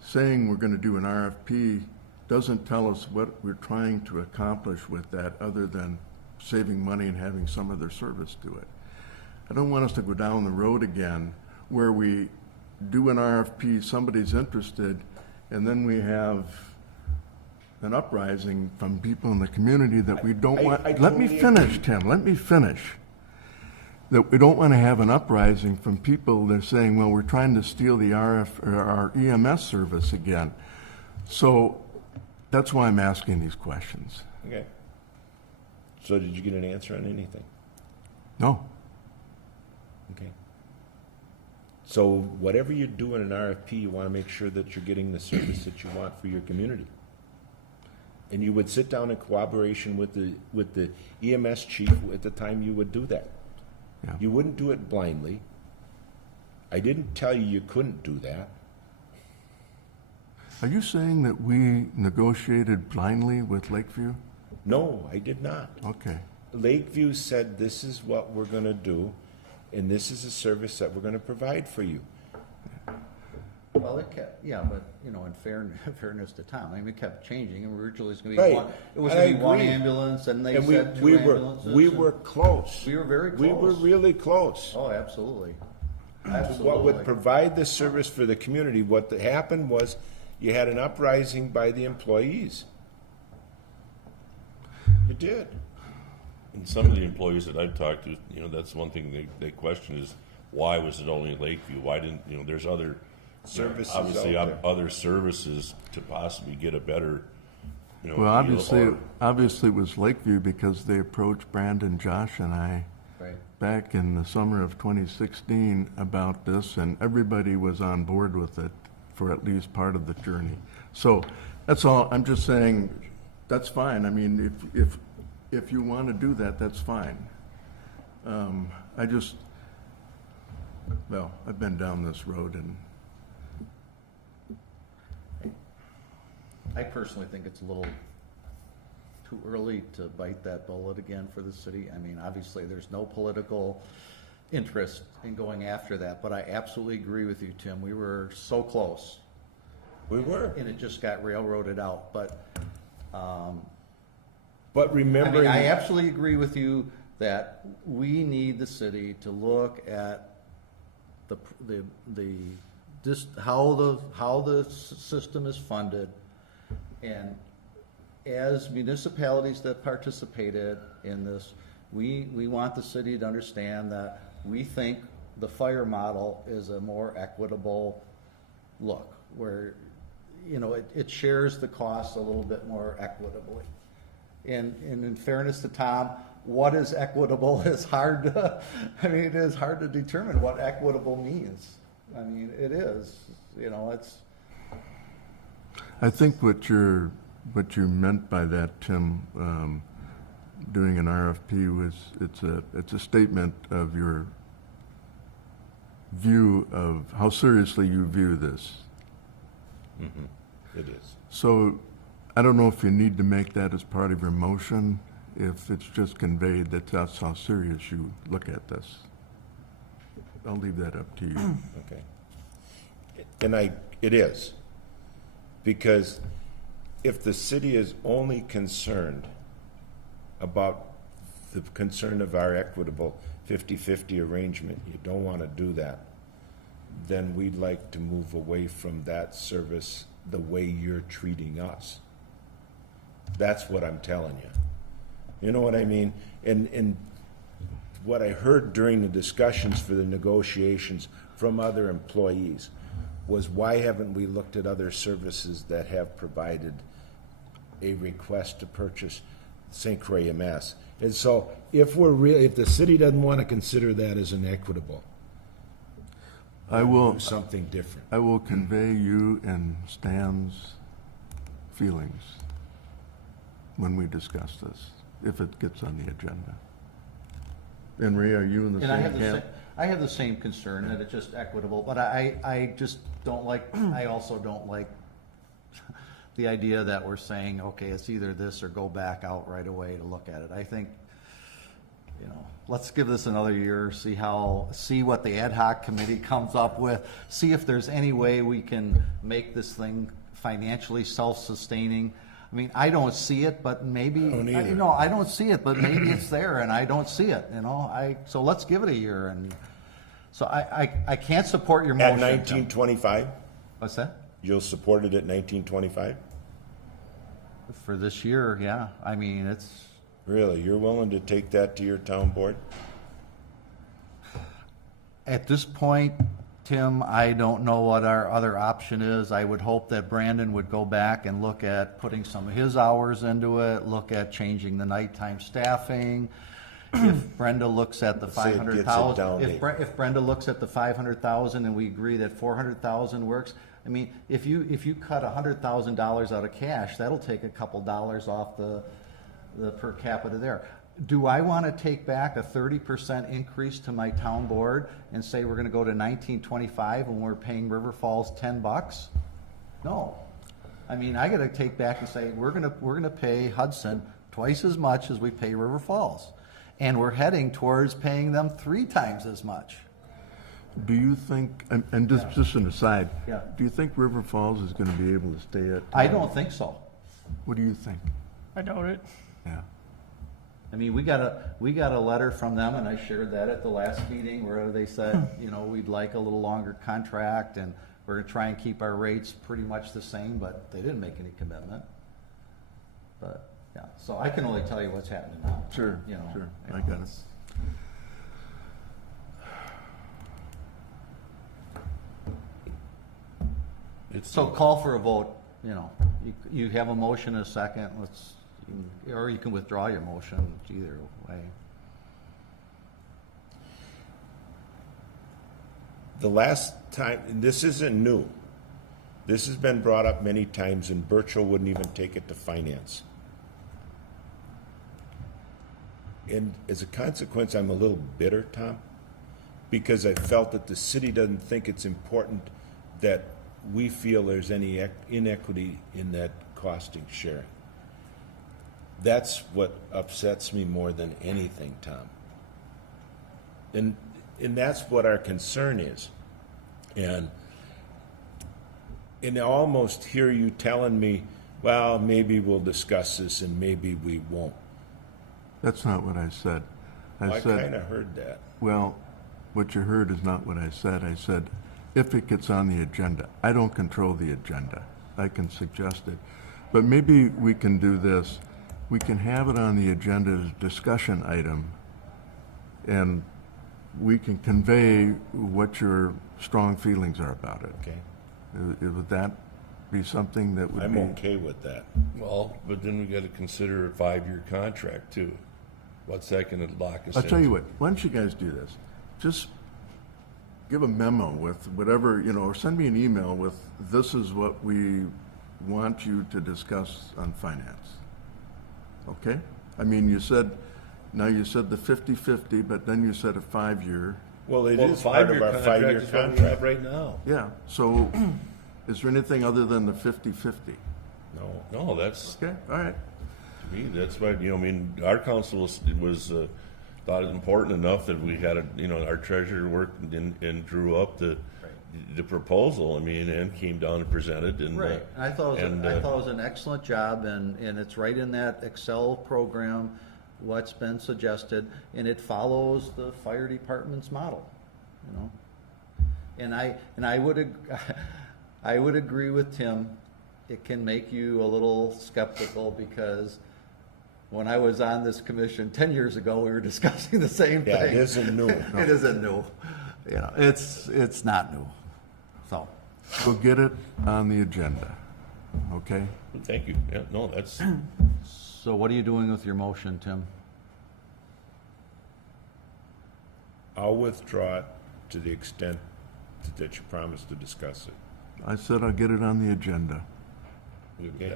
saying we're gonna do an RFP doesn't tell us what we're trying to accomplish with that, other than saving money and having some other service do it. I don't want us to go down the road again where we do an RFP, somebody's interested, and then we have an uprising from people in the community that we don't want. I Let me totally finish, Tim, let me finish. That we don't want to have an uprising from people that are saying, well, we're trying to steal the our EMS service again. So that's why I'm asking these questions. Okay. So did you get an answer on anything? No. Okay. So whatever you do in an RFP, you want to make sure that you're getting the service that you want for your community. And you would sit down in cooperation with the EMS chief at the time you would do that. Yeah. You wouldn't do it blindly. I didn't tell you couldn't do that. Are you saying that we negotiated blindly with Lakeview? No, I did not. Okay. Lakeview said, this is what we're going to do, and this is a service that we're going to provide for you. Well, it kept, yeah, but, you know, in fairness to Tom, I mean, it kept changing, and originally it was gonna be Right. one, it was I gonna be one agree. ambulance, and they And said two ambulances. we and- were close. We were very We were close. really close. Oh, absolutely. What would provide the service for the community, what happened was you had an uprising by the employees. You did. And some of the employees that I've talked to, you know, that's one thing they question is, why was it only Lakeview? Why didn't, you know, there's other Services obviously out there. other services to possibly get a better, you know. Well, deal, obviously it was Lakeview because they approached Brandon, Josh, and I Right. back in the summer of 2016 about this, and everybody was on board with it for at least part of the journey. So that's all. I'm just saying, that's fine. I mean, if you want to do that, that's fine. Well, I've been down this road, and I personally think it's a little too early to bite that bullet again for the city. I mean, obviously, there's no political interest in going after that, but I absolutely agree with you, Tim. We were so close, We were. and it just got railroaded out, but, But I remembering. mean, I absolutely agree with you that we need the city to look at how the system is funded. And as municipalities that participated in this, we want the city to understand that we think the fire model is a more equitable look, where, you know, it shares the costs a little bit more equitably. And in fairness to Tom, what is equitable is hard to, I mean, it is hard to determine what equitable means. I mean, it is, you know, it's, I think what you meant by that, Tim, doing an RFP was, it's a statement of your view of how seriously you view this. It is. So I don't know if you need to make that as part of your motion, if it's just conveyed that that's how serious you look at this. I'll leave that up to you. Okay. And it is. Because if the city is only concerned about the concern of our equitable 50-50 arrangement, you don't want to do that, then we'd like to move away from that service the way you're treating us. That's what I'm telling you. You know what I mean? And what I heard during the discussions for the negotiations from other employees was, why haven't we looked at other services that have provided a request to purchase St. Croix EMS? And so if the city doesn't want to consider that as inequitable, I will do something different. I will convey you and Stan's feelings when we discuss this. if it gets on the agenda. And Ray, are you in the And I same have the same, camp? I have the same concern, that it's just equitable, but I just don't like, I also don't like the idea that we're saying, okay, it's either this or go back out right away to look at it. I think, you know, let's give this another year, see what the ad hoc committee comes up with, see if there's any way we can make this thing financially self-sustaining. I mean, I don't see it, but maybe, I don't see it, but maybe it's there and I don't see it, you know? So let's give it a year, and so I can't support your motion. At 1925? What's that? You'll support it at 1925? For this year, yeah. I mean, it's, Really? You're willing to take that to your town board? at this point, Tim, I don't know what our other option is. I would hope that Brandon would go back and look at putting some of his hours into it, look at changing the nighttime staffing. If Brenda looks at the Let's say it gets it down 500,000, to- if Brenda looks at the 500,000 and we agree that 400,000 works, I mean, if you cut $100,000 out of cash, that'll take a couple dollars off the per capita there. Do I want to take back a 30% increase to my town board and say we're going to go to 1925 when we're paying River Falls $10? No. I mean, I got to take back and say we're going to pay Hudson twice as much as we pay River Falls, and we're heading towards paying them 3 times as much. Do you think, and just an aside, Yeah. do you think River Falls is going to be able to stay at? I don't think so. What do you think? I doubt it. Yeah. I mean, we got a letter from them, and I shared that at the last meeting, where they said, you know, we'd like a little longer contract, and we're gonna try and keep our rates pretty much the same, but they didn't make any commitment. But, yeah, so I can only tell you what's happening now. Sure, You know, sure. you I know, got it. it's- So call for a vote, you know, you have a motion and a second, or you can withdraw your motion, either way. The last time, and this isn't new. This has been brought up many times, and Burchell wouldn't even take it to finance. And as a consequence, I'm a little bitter, Tom, because I felt that the city doesn't think it's important that we feel there's any inequity in that costing sharing. That's what upsets me more than anything, Tom. And that's what our concern is. And I almost hear you telling me, well, maybe we'll discuss this and maybe we won't. That's not what I said. I said, kind of heard that. well, what you heard is not what I said. I said, if it gets on the agenda. I don't control the agenda. I can suggest it. But maybe we can do this. We can have it on the agenda as a discussion item, and we can convey what your strong feelings are about it. Okay. Would that be something that would I'm be? okay with that. Well, but then we gotta consider a 5-year contract too. What's that gonna lock us I'll in? tell you what, why don't you guys do this? Just give a memo with whatever, you know, or send me an email with, this is what we want you to discuss on finance. Okay? I mean, you said the 50-50, but then you said a 5-year. Well, it Well, is part of our 5-year is what we have contract. right now. Yeah, so is there anything other than the 50-50? No, that's, Okay, all right. to me, that's why, you know, I mean, our council was thought it important enough that we had our treasurer worked and drew up the proposal, I mean, and came down and presented and. Right, and I thought it and, was an excellent job, and it's right in that Excel program, what's been suggested, and it follows the fire department's model, you know? And I would agree with Tim, it can make you a little skeptical, because when I was on this commission 10 years ago, we were discussing the same thing. Yeah, it isn't new. It isn't new, you know, it's not new, so. We'll get it on the agenda, okay? Thank you, yeah, no, that's, So what are you doing with your motion, Tim? I'll withdraw it to the extent that you promised to discuss it. I said I'll get it on the agenda. yeah.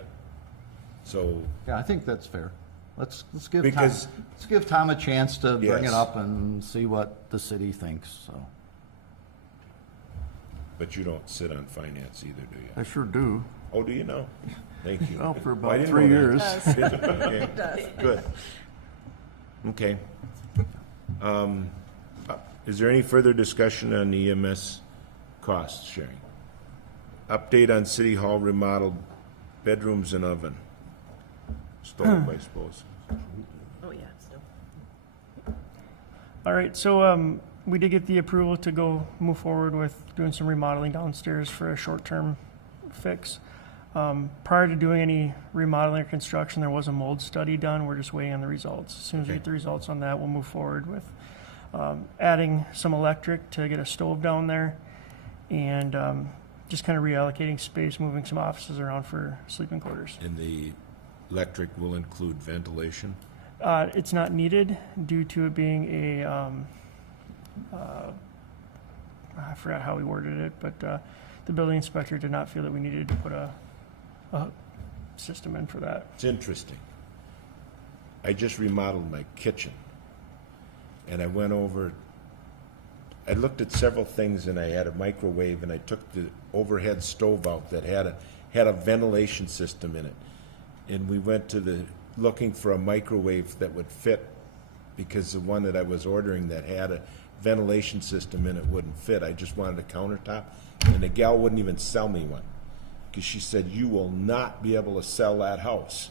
So Yeah, I think that's fair. let's give Because- Tom, let's give Tom a chance to bring Yes. it up and see what the city thinks, so. But you don't sit on finance either, do you? I sure do. Oh, do you know? Thank you. Well, for Well, I about didn't 3 know that. years. Okay, good. Okay. Is there any further discussion on EMS cost sharing? Update on City Hall remodeled bedrooms and oven. Stove, I suppose. Oh, yeah, still. All right, so we did get the approval to go move forward with doing some remodeling downstairs for a short-term fix. Prior to doing any remodeling or construction, there was a mold study done. We're just waiting on the results. As soon as we Okay. get the results on that, we'll move forward with adding some electric to get a stove down there and just kind of reallocating space, moving some offices around for sleeping quarters. And the electric will include ventilation? It's not needed due to it being a, I forgot how we worded it, but the building inspector did not feel that we needed to put a system in for that. It's interesting. I just remodeled my kitchen, and I went over, I looked at several things, and I had a microwave, and I took the overhead stove out that had a ventilation system in it. And we went to looking for a microwave that would fit, because the one that I was ordering that had a ventilation system in it wouldn't fit. I just wanted a countertop, and the gal wouldn't even sell me one, because she said, you will not be able to sell that house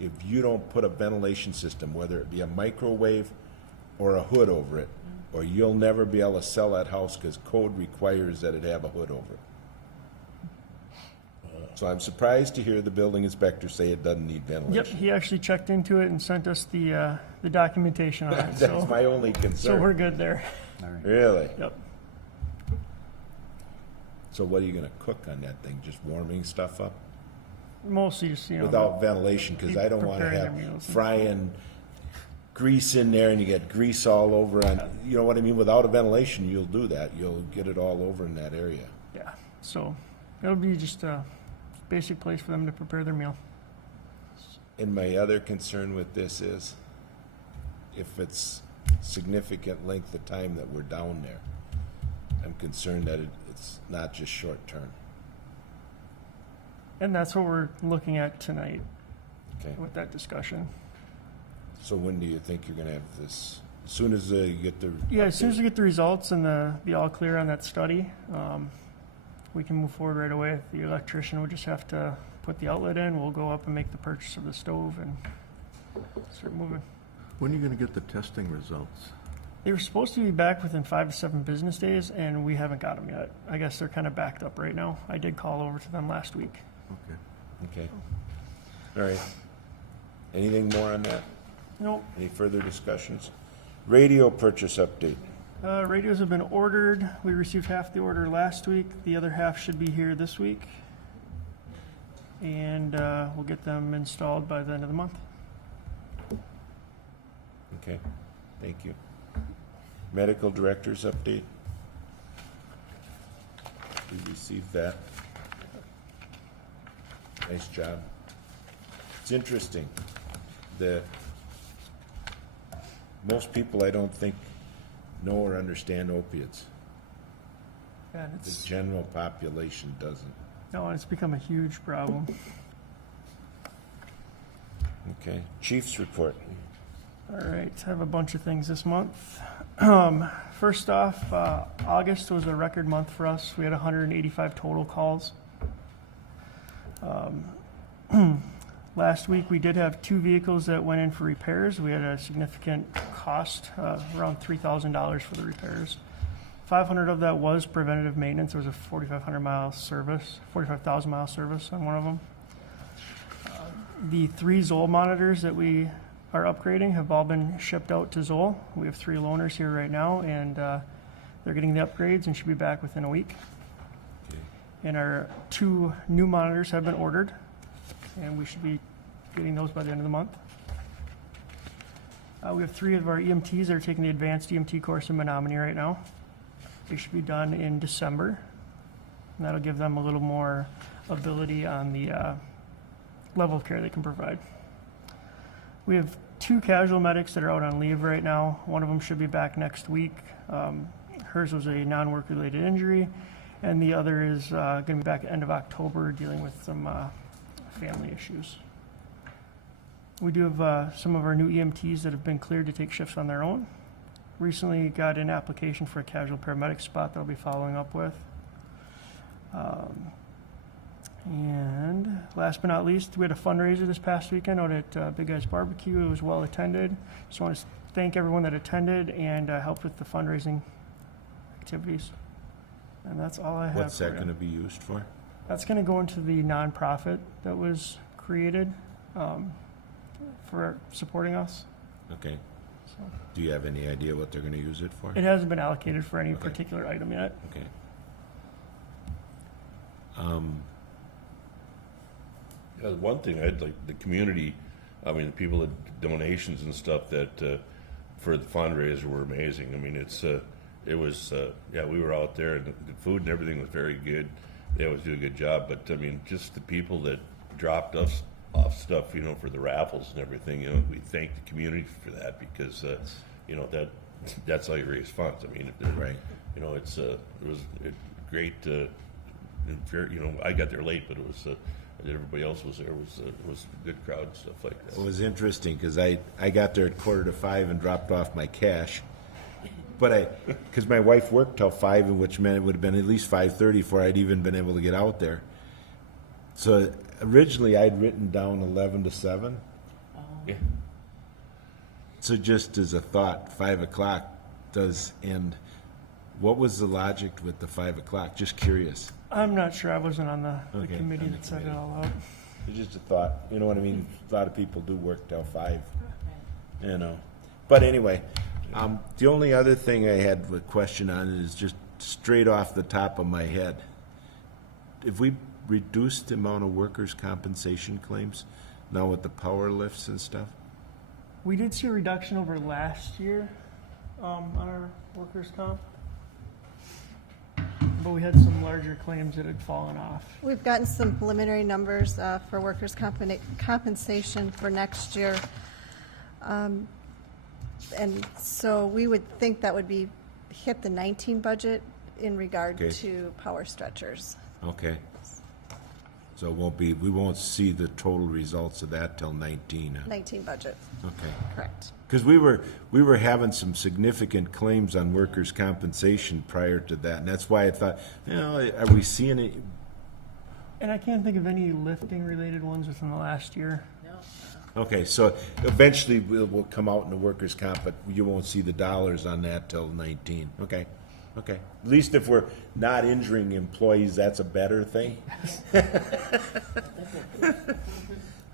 if you don't put a ventilation system, whether it be a microwave or a hood over it, or you'll never be able to sell that house because code requires that it have a hood over it. So I'm surprised to hear the building inspector say it doesn't need Yep, ventilation. he actually checked into it and sent us the documentation on it, That's so, my only so we're concern. good there. All right. Really? Yep. So what are you gonna cook on that thing? Just warming stuff up? Mostly just, Without ventilation, because I don't wanna preparing have their meals and- frying grease in there and you get grease all over on, you know what I mean? Without a ventilation, you'll do that. You'll get it all over in that area. Yeah, so it'll be just a basic place for them to prepare their meal. And my other concern with this is, if it's significant length of time that we're down there, I'm concerned that it's not just short term. And that's what we're looking at tonight Okay, with that discussion. so when do you think you're gonna have this? As soon as you get the. Yeah, as soon as we get the results and the all clear on that study, we can move forward right away. The electrician would just have to put the outlet in. We'll go up and make the purchase of the stove and start moving. When are you gonna get the testing results? They were supposed to be back within 5 to 7 business days, and we haven't got them yet. I guess they're kind of backed up right now. I did call over to them last week. Okay. Okay. All right. Anything more on that? Nope. Any further discussions? Radio purchase update. Radios have been ordered. We received half the order last week. The other half should be here this week. And we'll get them installed by the end of the month. Okay, thank you. Medical director's update. We received that. Nice job. It's interesting that most people, I don't think, know or understand opiates. And The it's, general population doesn't. no, it's become a huge problem. Okay, chief's report. All right, I have a bunch of things this month. First off, August was a record month for us. We had 185 total calls. Last week, we did have 2 vehicles that went in for repairs. We had a significant cost, around $3,000 for the repairs. 500 of that was preventative maintenance. There was a 4,500 mile service, 45,000 mile service on one of them. The 3 Zoll monitors that we are upgrading have all been shipped out to Zoll. We have 3 loaners here right now, and they're getting the upgrades and should be back within a week. Okay. And our 2 new monitors have been ordered, and we should be getting those by the end of the month. We have 3 of our EMTs that are taking the advanced EMT course in Menominee right now. They should be done in December, and that'll give them a little more ability on the level of care they can provide. We have 2 casual medics that are out on leave right now. One of them should be back next week. Hers was a non-work related injury, and the other is going to be back at the end of October dealing with some family issues. We do have some of our new EMTs that have been cleared to take shifts on their own. Recently got an application for a casual paramedic spot that I'll be following up with. And last but not least, we had a fundraiser this past weekend out at Big Guy's Barbecue. It was well attended. Just want to thank everyone that attended and helped with the fundraising activities. And that's all I have. What's for that you. going to be used for? That's going to go into the nonprofit that was created for supporting us. Okay. So Do you have any idea what they're going to use it for? it hasn't been allocated for any Okay. particular item yet. Okay. Yeah, the one thing I'd like, the community, I mean, the people that donations and stuff that, for the fundraiser were amazing. I mean, it was, yeah, we were out there and the food and everything was very good. They always do a good job, but I mean, just the people that dropped us off stuff, you know, for the raffles and everything, you know, we thank the community for that because, you know, that's how you raise funds. I mean, Right. you know, it was great, and very, you know, I got there late, but it was, everybody else was there. It was a good crowd and stuff like that. It was interesting because I got there at 4:45 and dropped off my cash. But because my wife worked till 5, which meant it would have been at least 5:30 before I'd even been able to get out there. So originally I'd written down 11 to 7. Yeah. So just as a thought, 5 o'clock does end. What was the logic with the 5 o'clock? Just curious. I'm not sure. I wasn't on the Okay, committee on the that set it committee. all up. It's just a thought. You know what I mean? A lot of people do work till 5. You know. But anyway, the only other thing I had a question on is just straight off the top of my head. If we reduce the amount of workers' compensation claims now with the power lifts and stuff? We did see a reduction over last year on our workers' comp, but we had some larger claims that had fallen off. We've gotten some preliminary numbers for workers' compensation for next year. And so we would think that would be hit the 19 budget in regard Okay. to power stretchers. Okay. So it won't be, we won't see the total results of that till 19. Huh? 19 budget, Okay. correct. Because we were having some significant claims on workers' compensation prior to that, and that's why I thought, you know, are we seeing it? And I can't think of any lifting-related ones within the last year. Okay, so eventually we'll come out in the workers' comp, but you won't see the dollars on that till 19. Okay, okay. At least if we're not injuring employees, that's a better thing.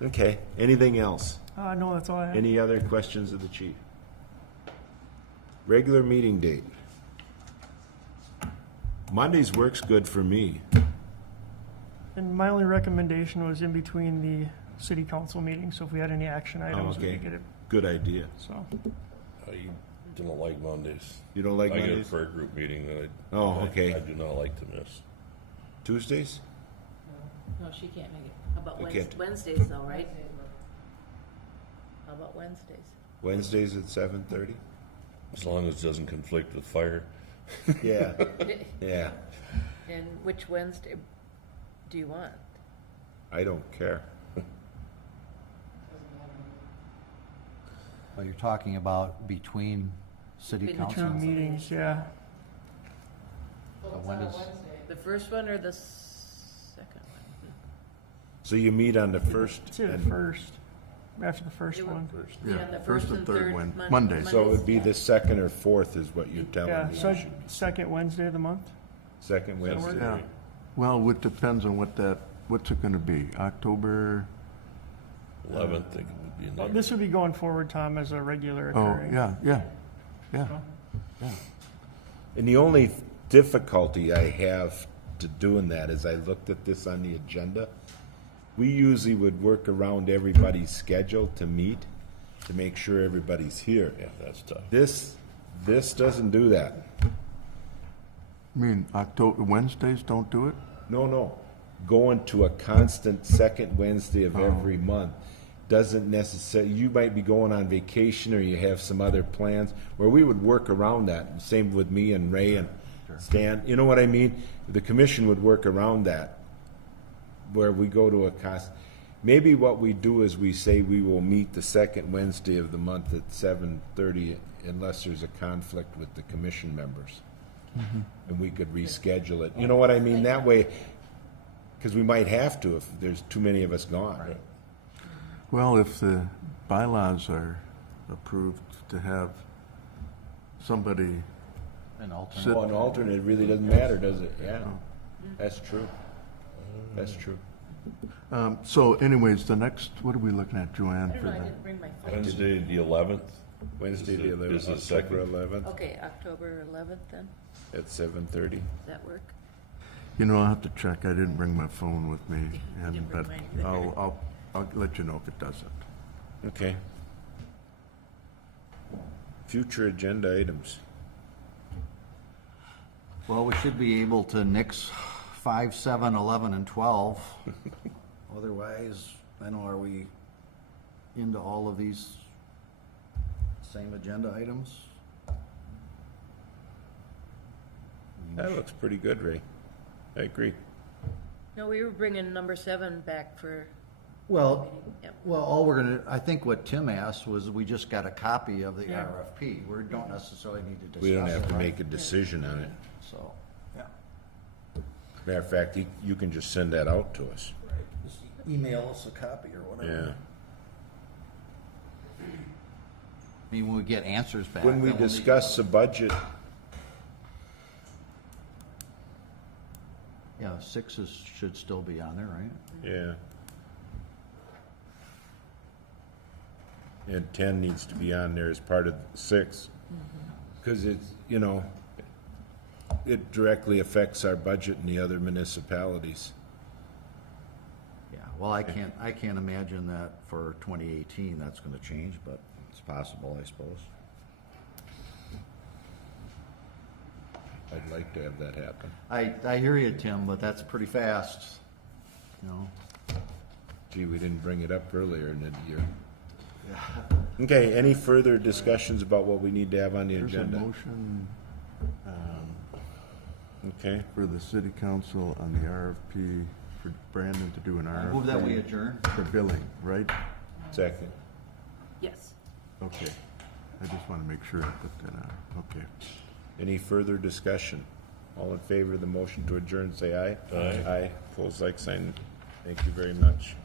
Okay, anything else? No, that's all I have. Any other questions of the chief? Regular meeting date. Mondays works good for me. And my only recommendation was in between the city council meetings, so if we had any action items, we Okay, could get it, good idea. so. I don't like Mondays. You don't like I get a Mondays? prayer group meeting that Oh, okay. I do not like to miss. Tuesdays? No, she can't make it. How about You can't. Wednesdays though, right? How about Wednesdays? Wednesdays at 7:30? As long as it doesn't conflict with fire. Yeah, yeah, And which Wednesday do you want? I don't care. Well, you're talking about between city Between the council. Two meetings, yeah. When is, The first one or the second one? So you meet on the first, It's the and first, after the first It would- one. Yeah, the first and third Mondays. Mondays. so it would be the second or fourth is what you're telling Yeah, me. so second Wednesday of the month. Second Wednesday. Yeah. Well, it depends on what's it gonna be? October? 11th, I think it would be in there. This would be going forward, Tom, as a regular Oh, occurring. yeah. And the only difficulty I have to doing that is I looked at this on the agenda. We usually would work around everybody's schedule to meet, to make sure everybody's here. Yeah, that's tough. This doesn't do that. You mean Wednesdays don't do it? No. Going to a constant second Wednesday of every month doesn't necessarily, you might be going on vacation or you have some other plans, where we would work around that. Same with me and Ray and Stan, you know what I mean? The commission would work around that, where we go to a cost. Maybe what we do is we say we will meet the second Wednesday of the month at 7:30 unless there's a conflict with the commission members. And we could reschedule it. You know what I mean? That way, because we might have to if there's too many of us gone. Well, if the bylaws are approved to have somebody, An alternate. Sit- Oh, an alternate, it really doesn't matter, does it? Yeah, that's true. That's true. so anyways, the next, what are we looking at, Joanne, I for don't know, I that? didn't bring my phone. Wednesday, the 11th? Wednesday, the Is 11th, the October second. 11th Okay, October 11th then, at 7:30. does that work? You know, I'll have to check. I didn't bring my phone with me, and, didn't bring but mine either. I'll let you know if it doesn't. Okay. Future agenda items. Well, we should be able to nix 5, 7, 11, and 12. Otherwise, I know, are we into all of these same agenda items? That looks pretty good, Ray. I agree. No, we were bringing number 7 back for, Well, Yep. well, all we're gonna, I think what Tim asked was, we just got a copy of the RFP. We don't necessarily need to discuss it. We don't have to right? make a decision on it. So, yeah. Matter of fact, you can just send that out to us. Just email us a copy or whatever. Yeah. I mean, when we get answers back. When we then we'll need- discuss the budget, Yeah, 6 should still be on there, right? yeah. And 10 needs to be on there as part of 6. Because it's, you know, it directly affects our budget in the other municipalities. Yeah, well, I can't imagine that for 2018 that's gonna change, but it's possible, I suppose. I'd like to have that happen. I hear you, Tim, but that's pretty fast, you know? Gee, we didn't bring it up earlier in the year. Okay, any further discussions about what we need to have on the There's a agenda? motion Okay, for the city council on the RFP for Brandon to do an RFP. Move that we adjourn. For billing, right? second. yes. Okay. I just want to make sure I put that on. Okay. Any further discussion? All in favor of the motion to adjourn, say aye. Aye. Aye, pose like sign. Thank you very much.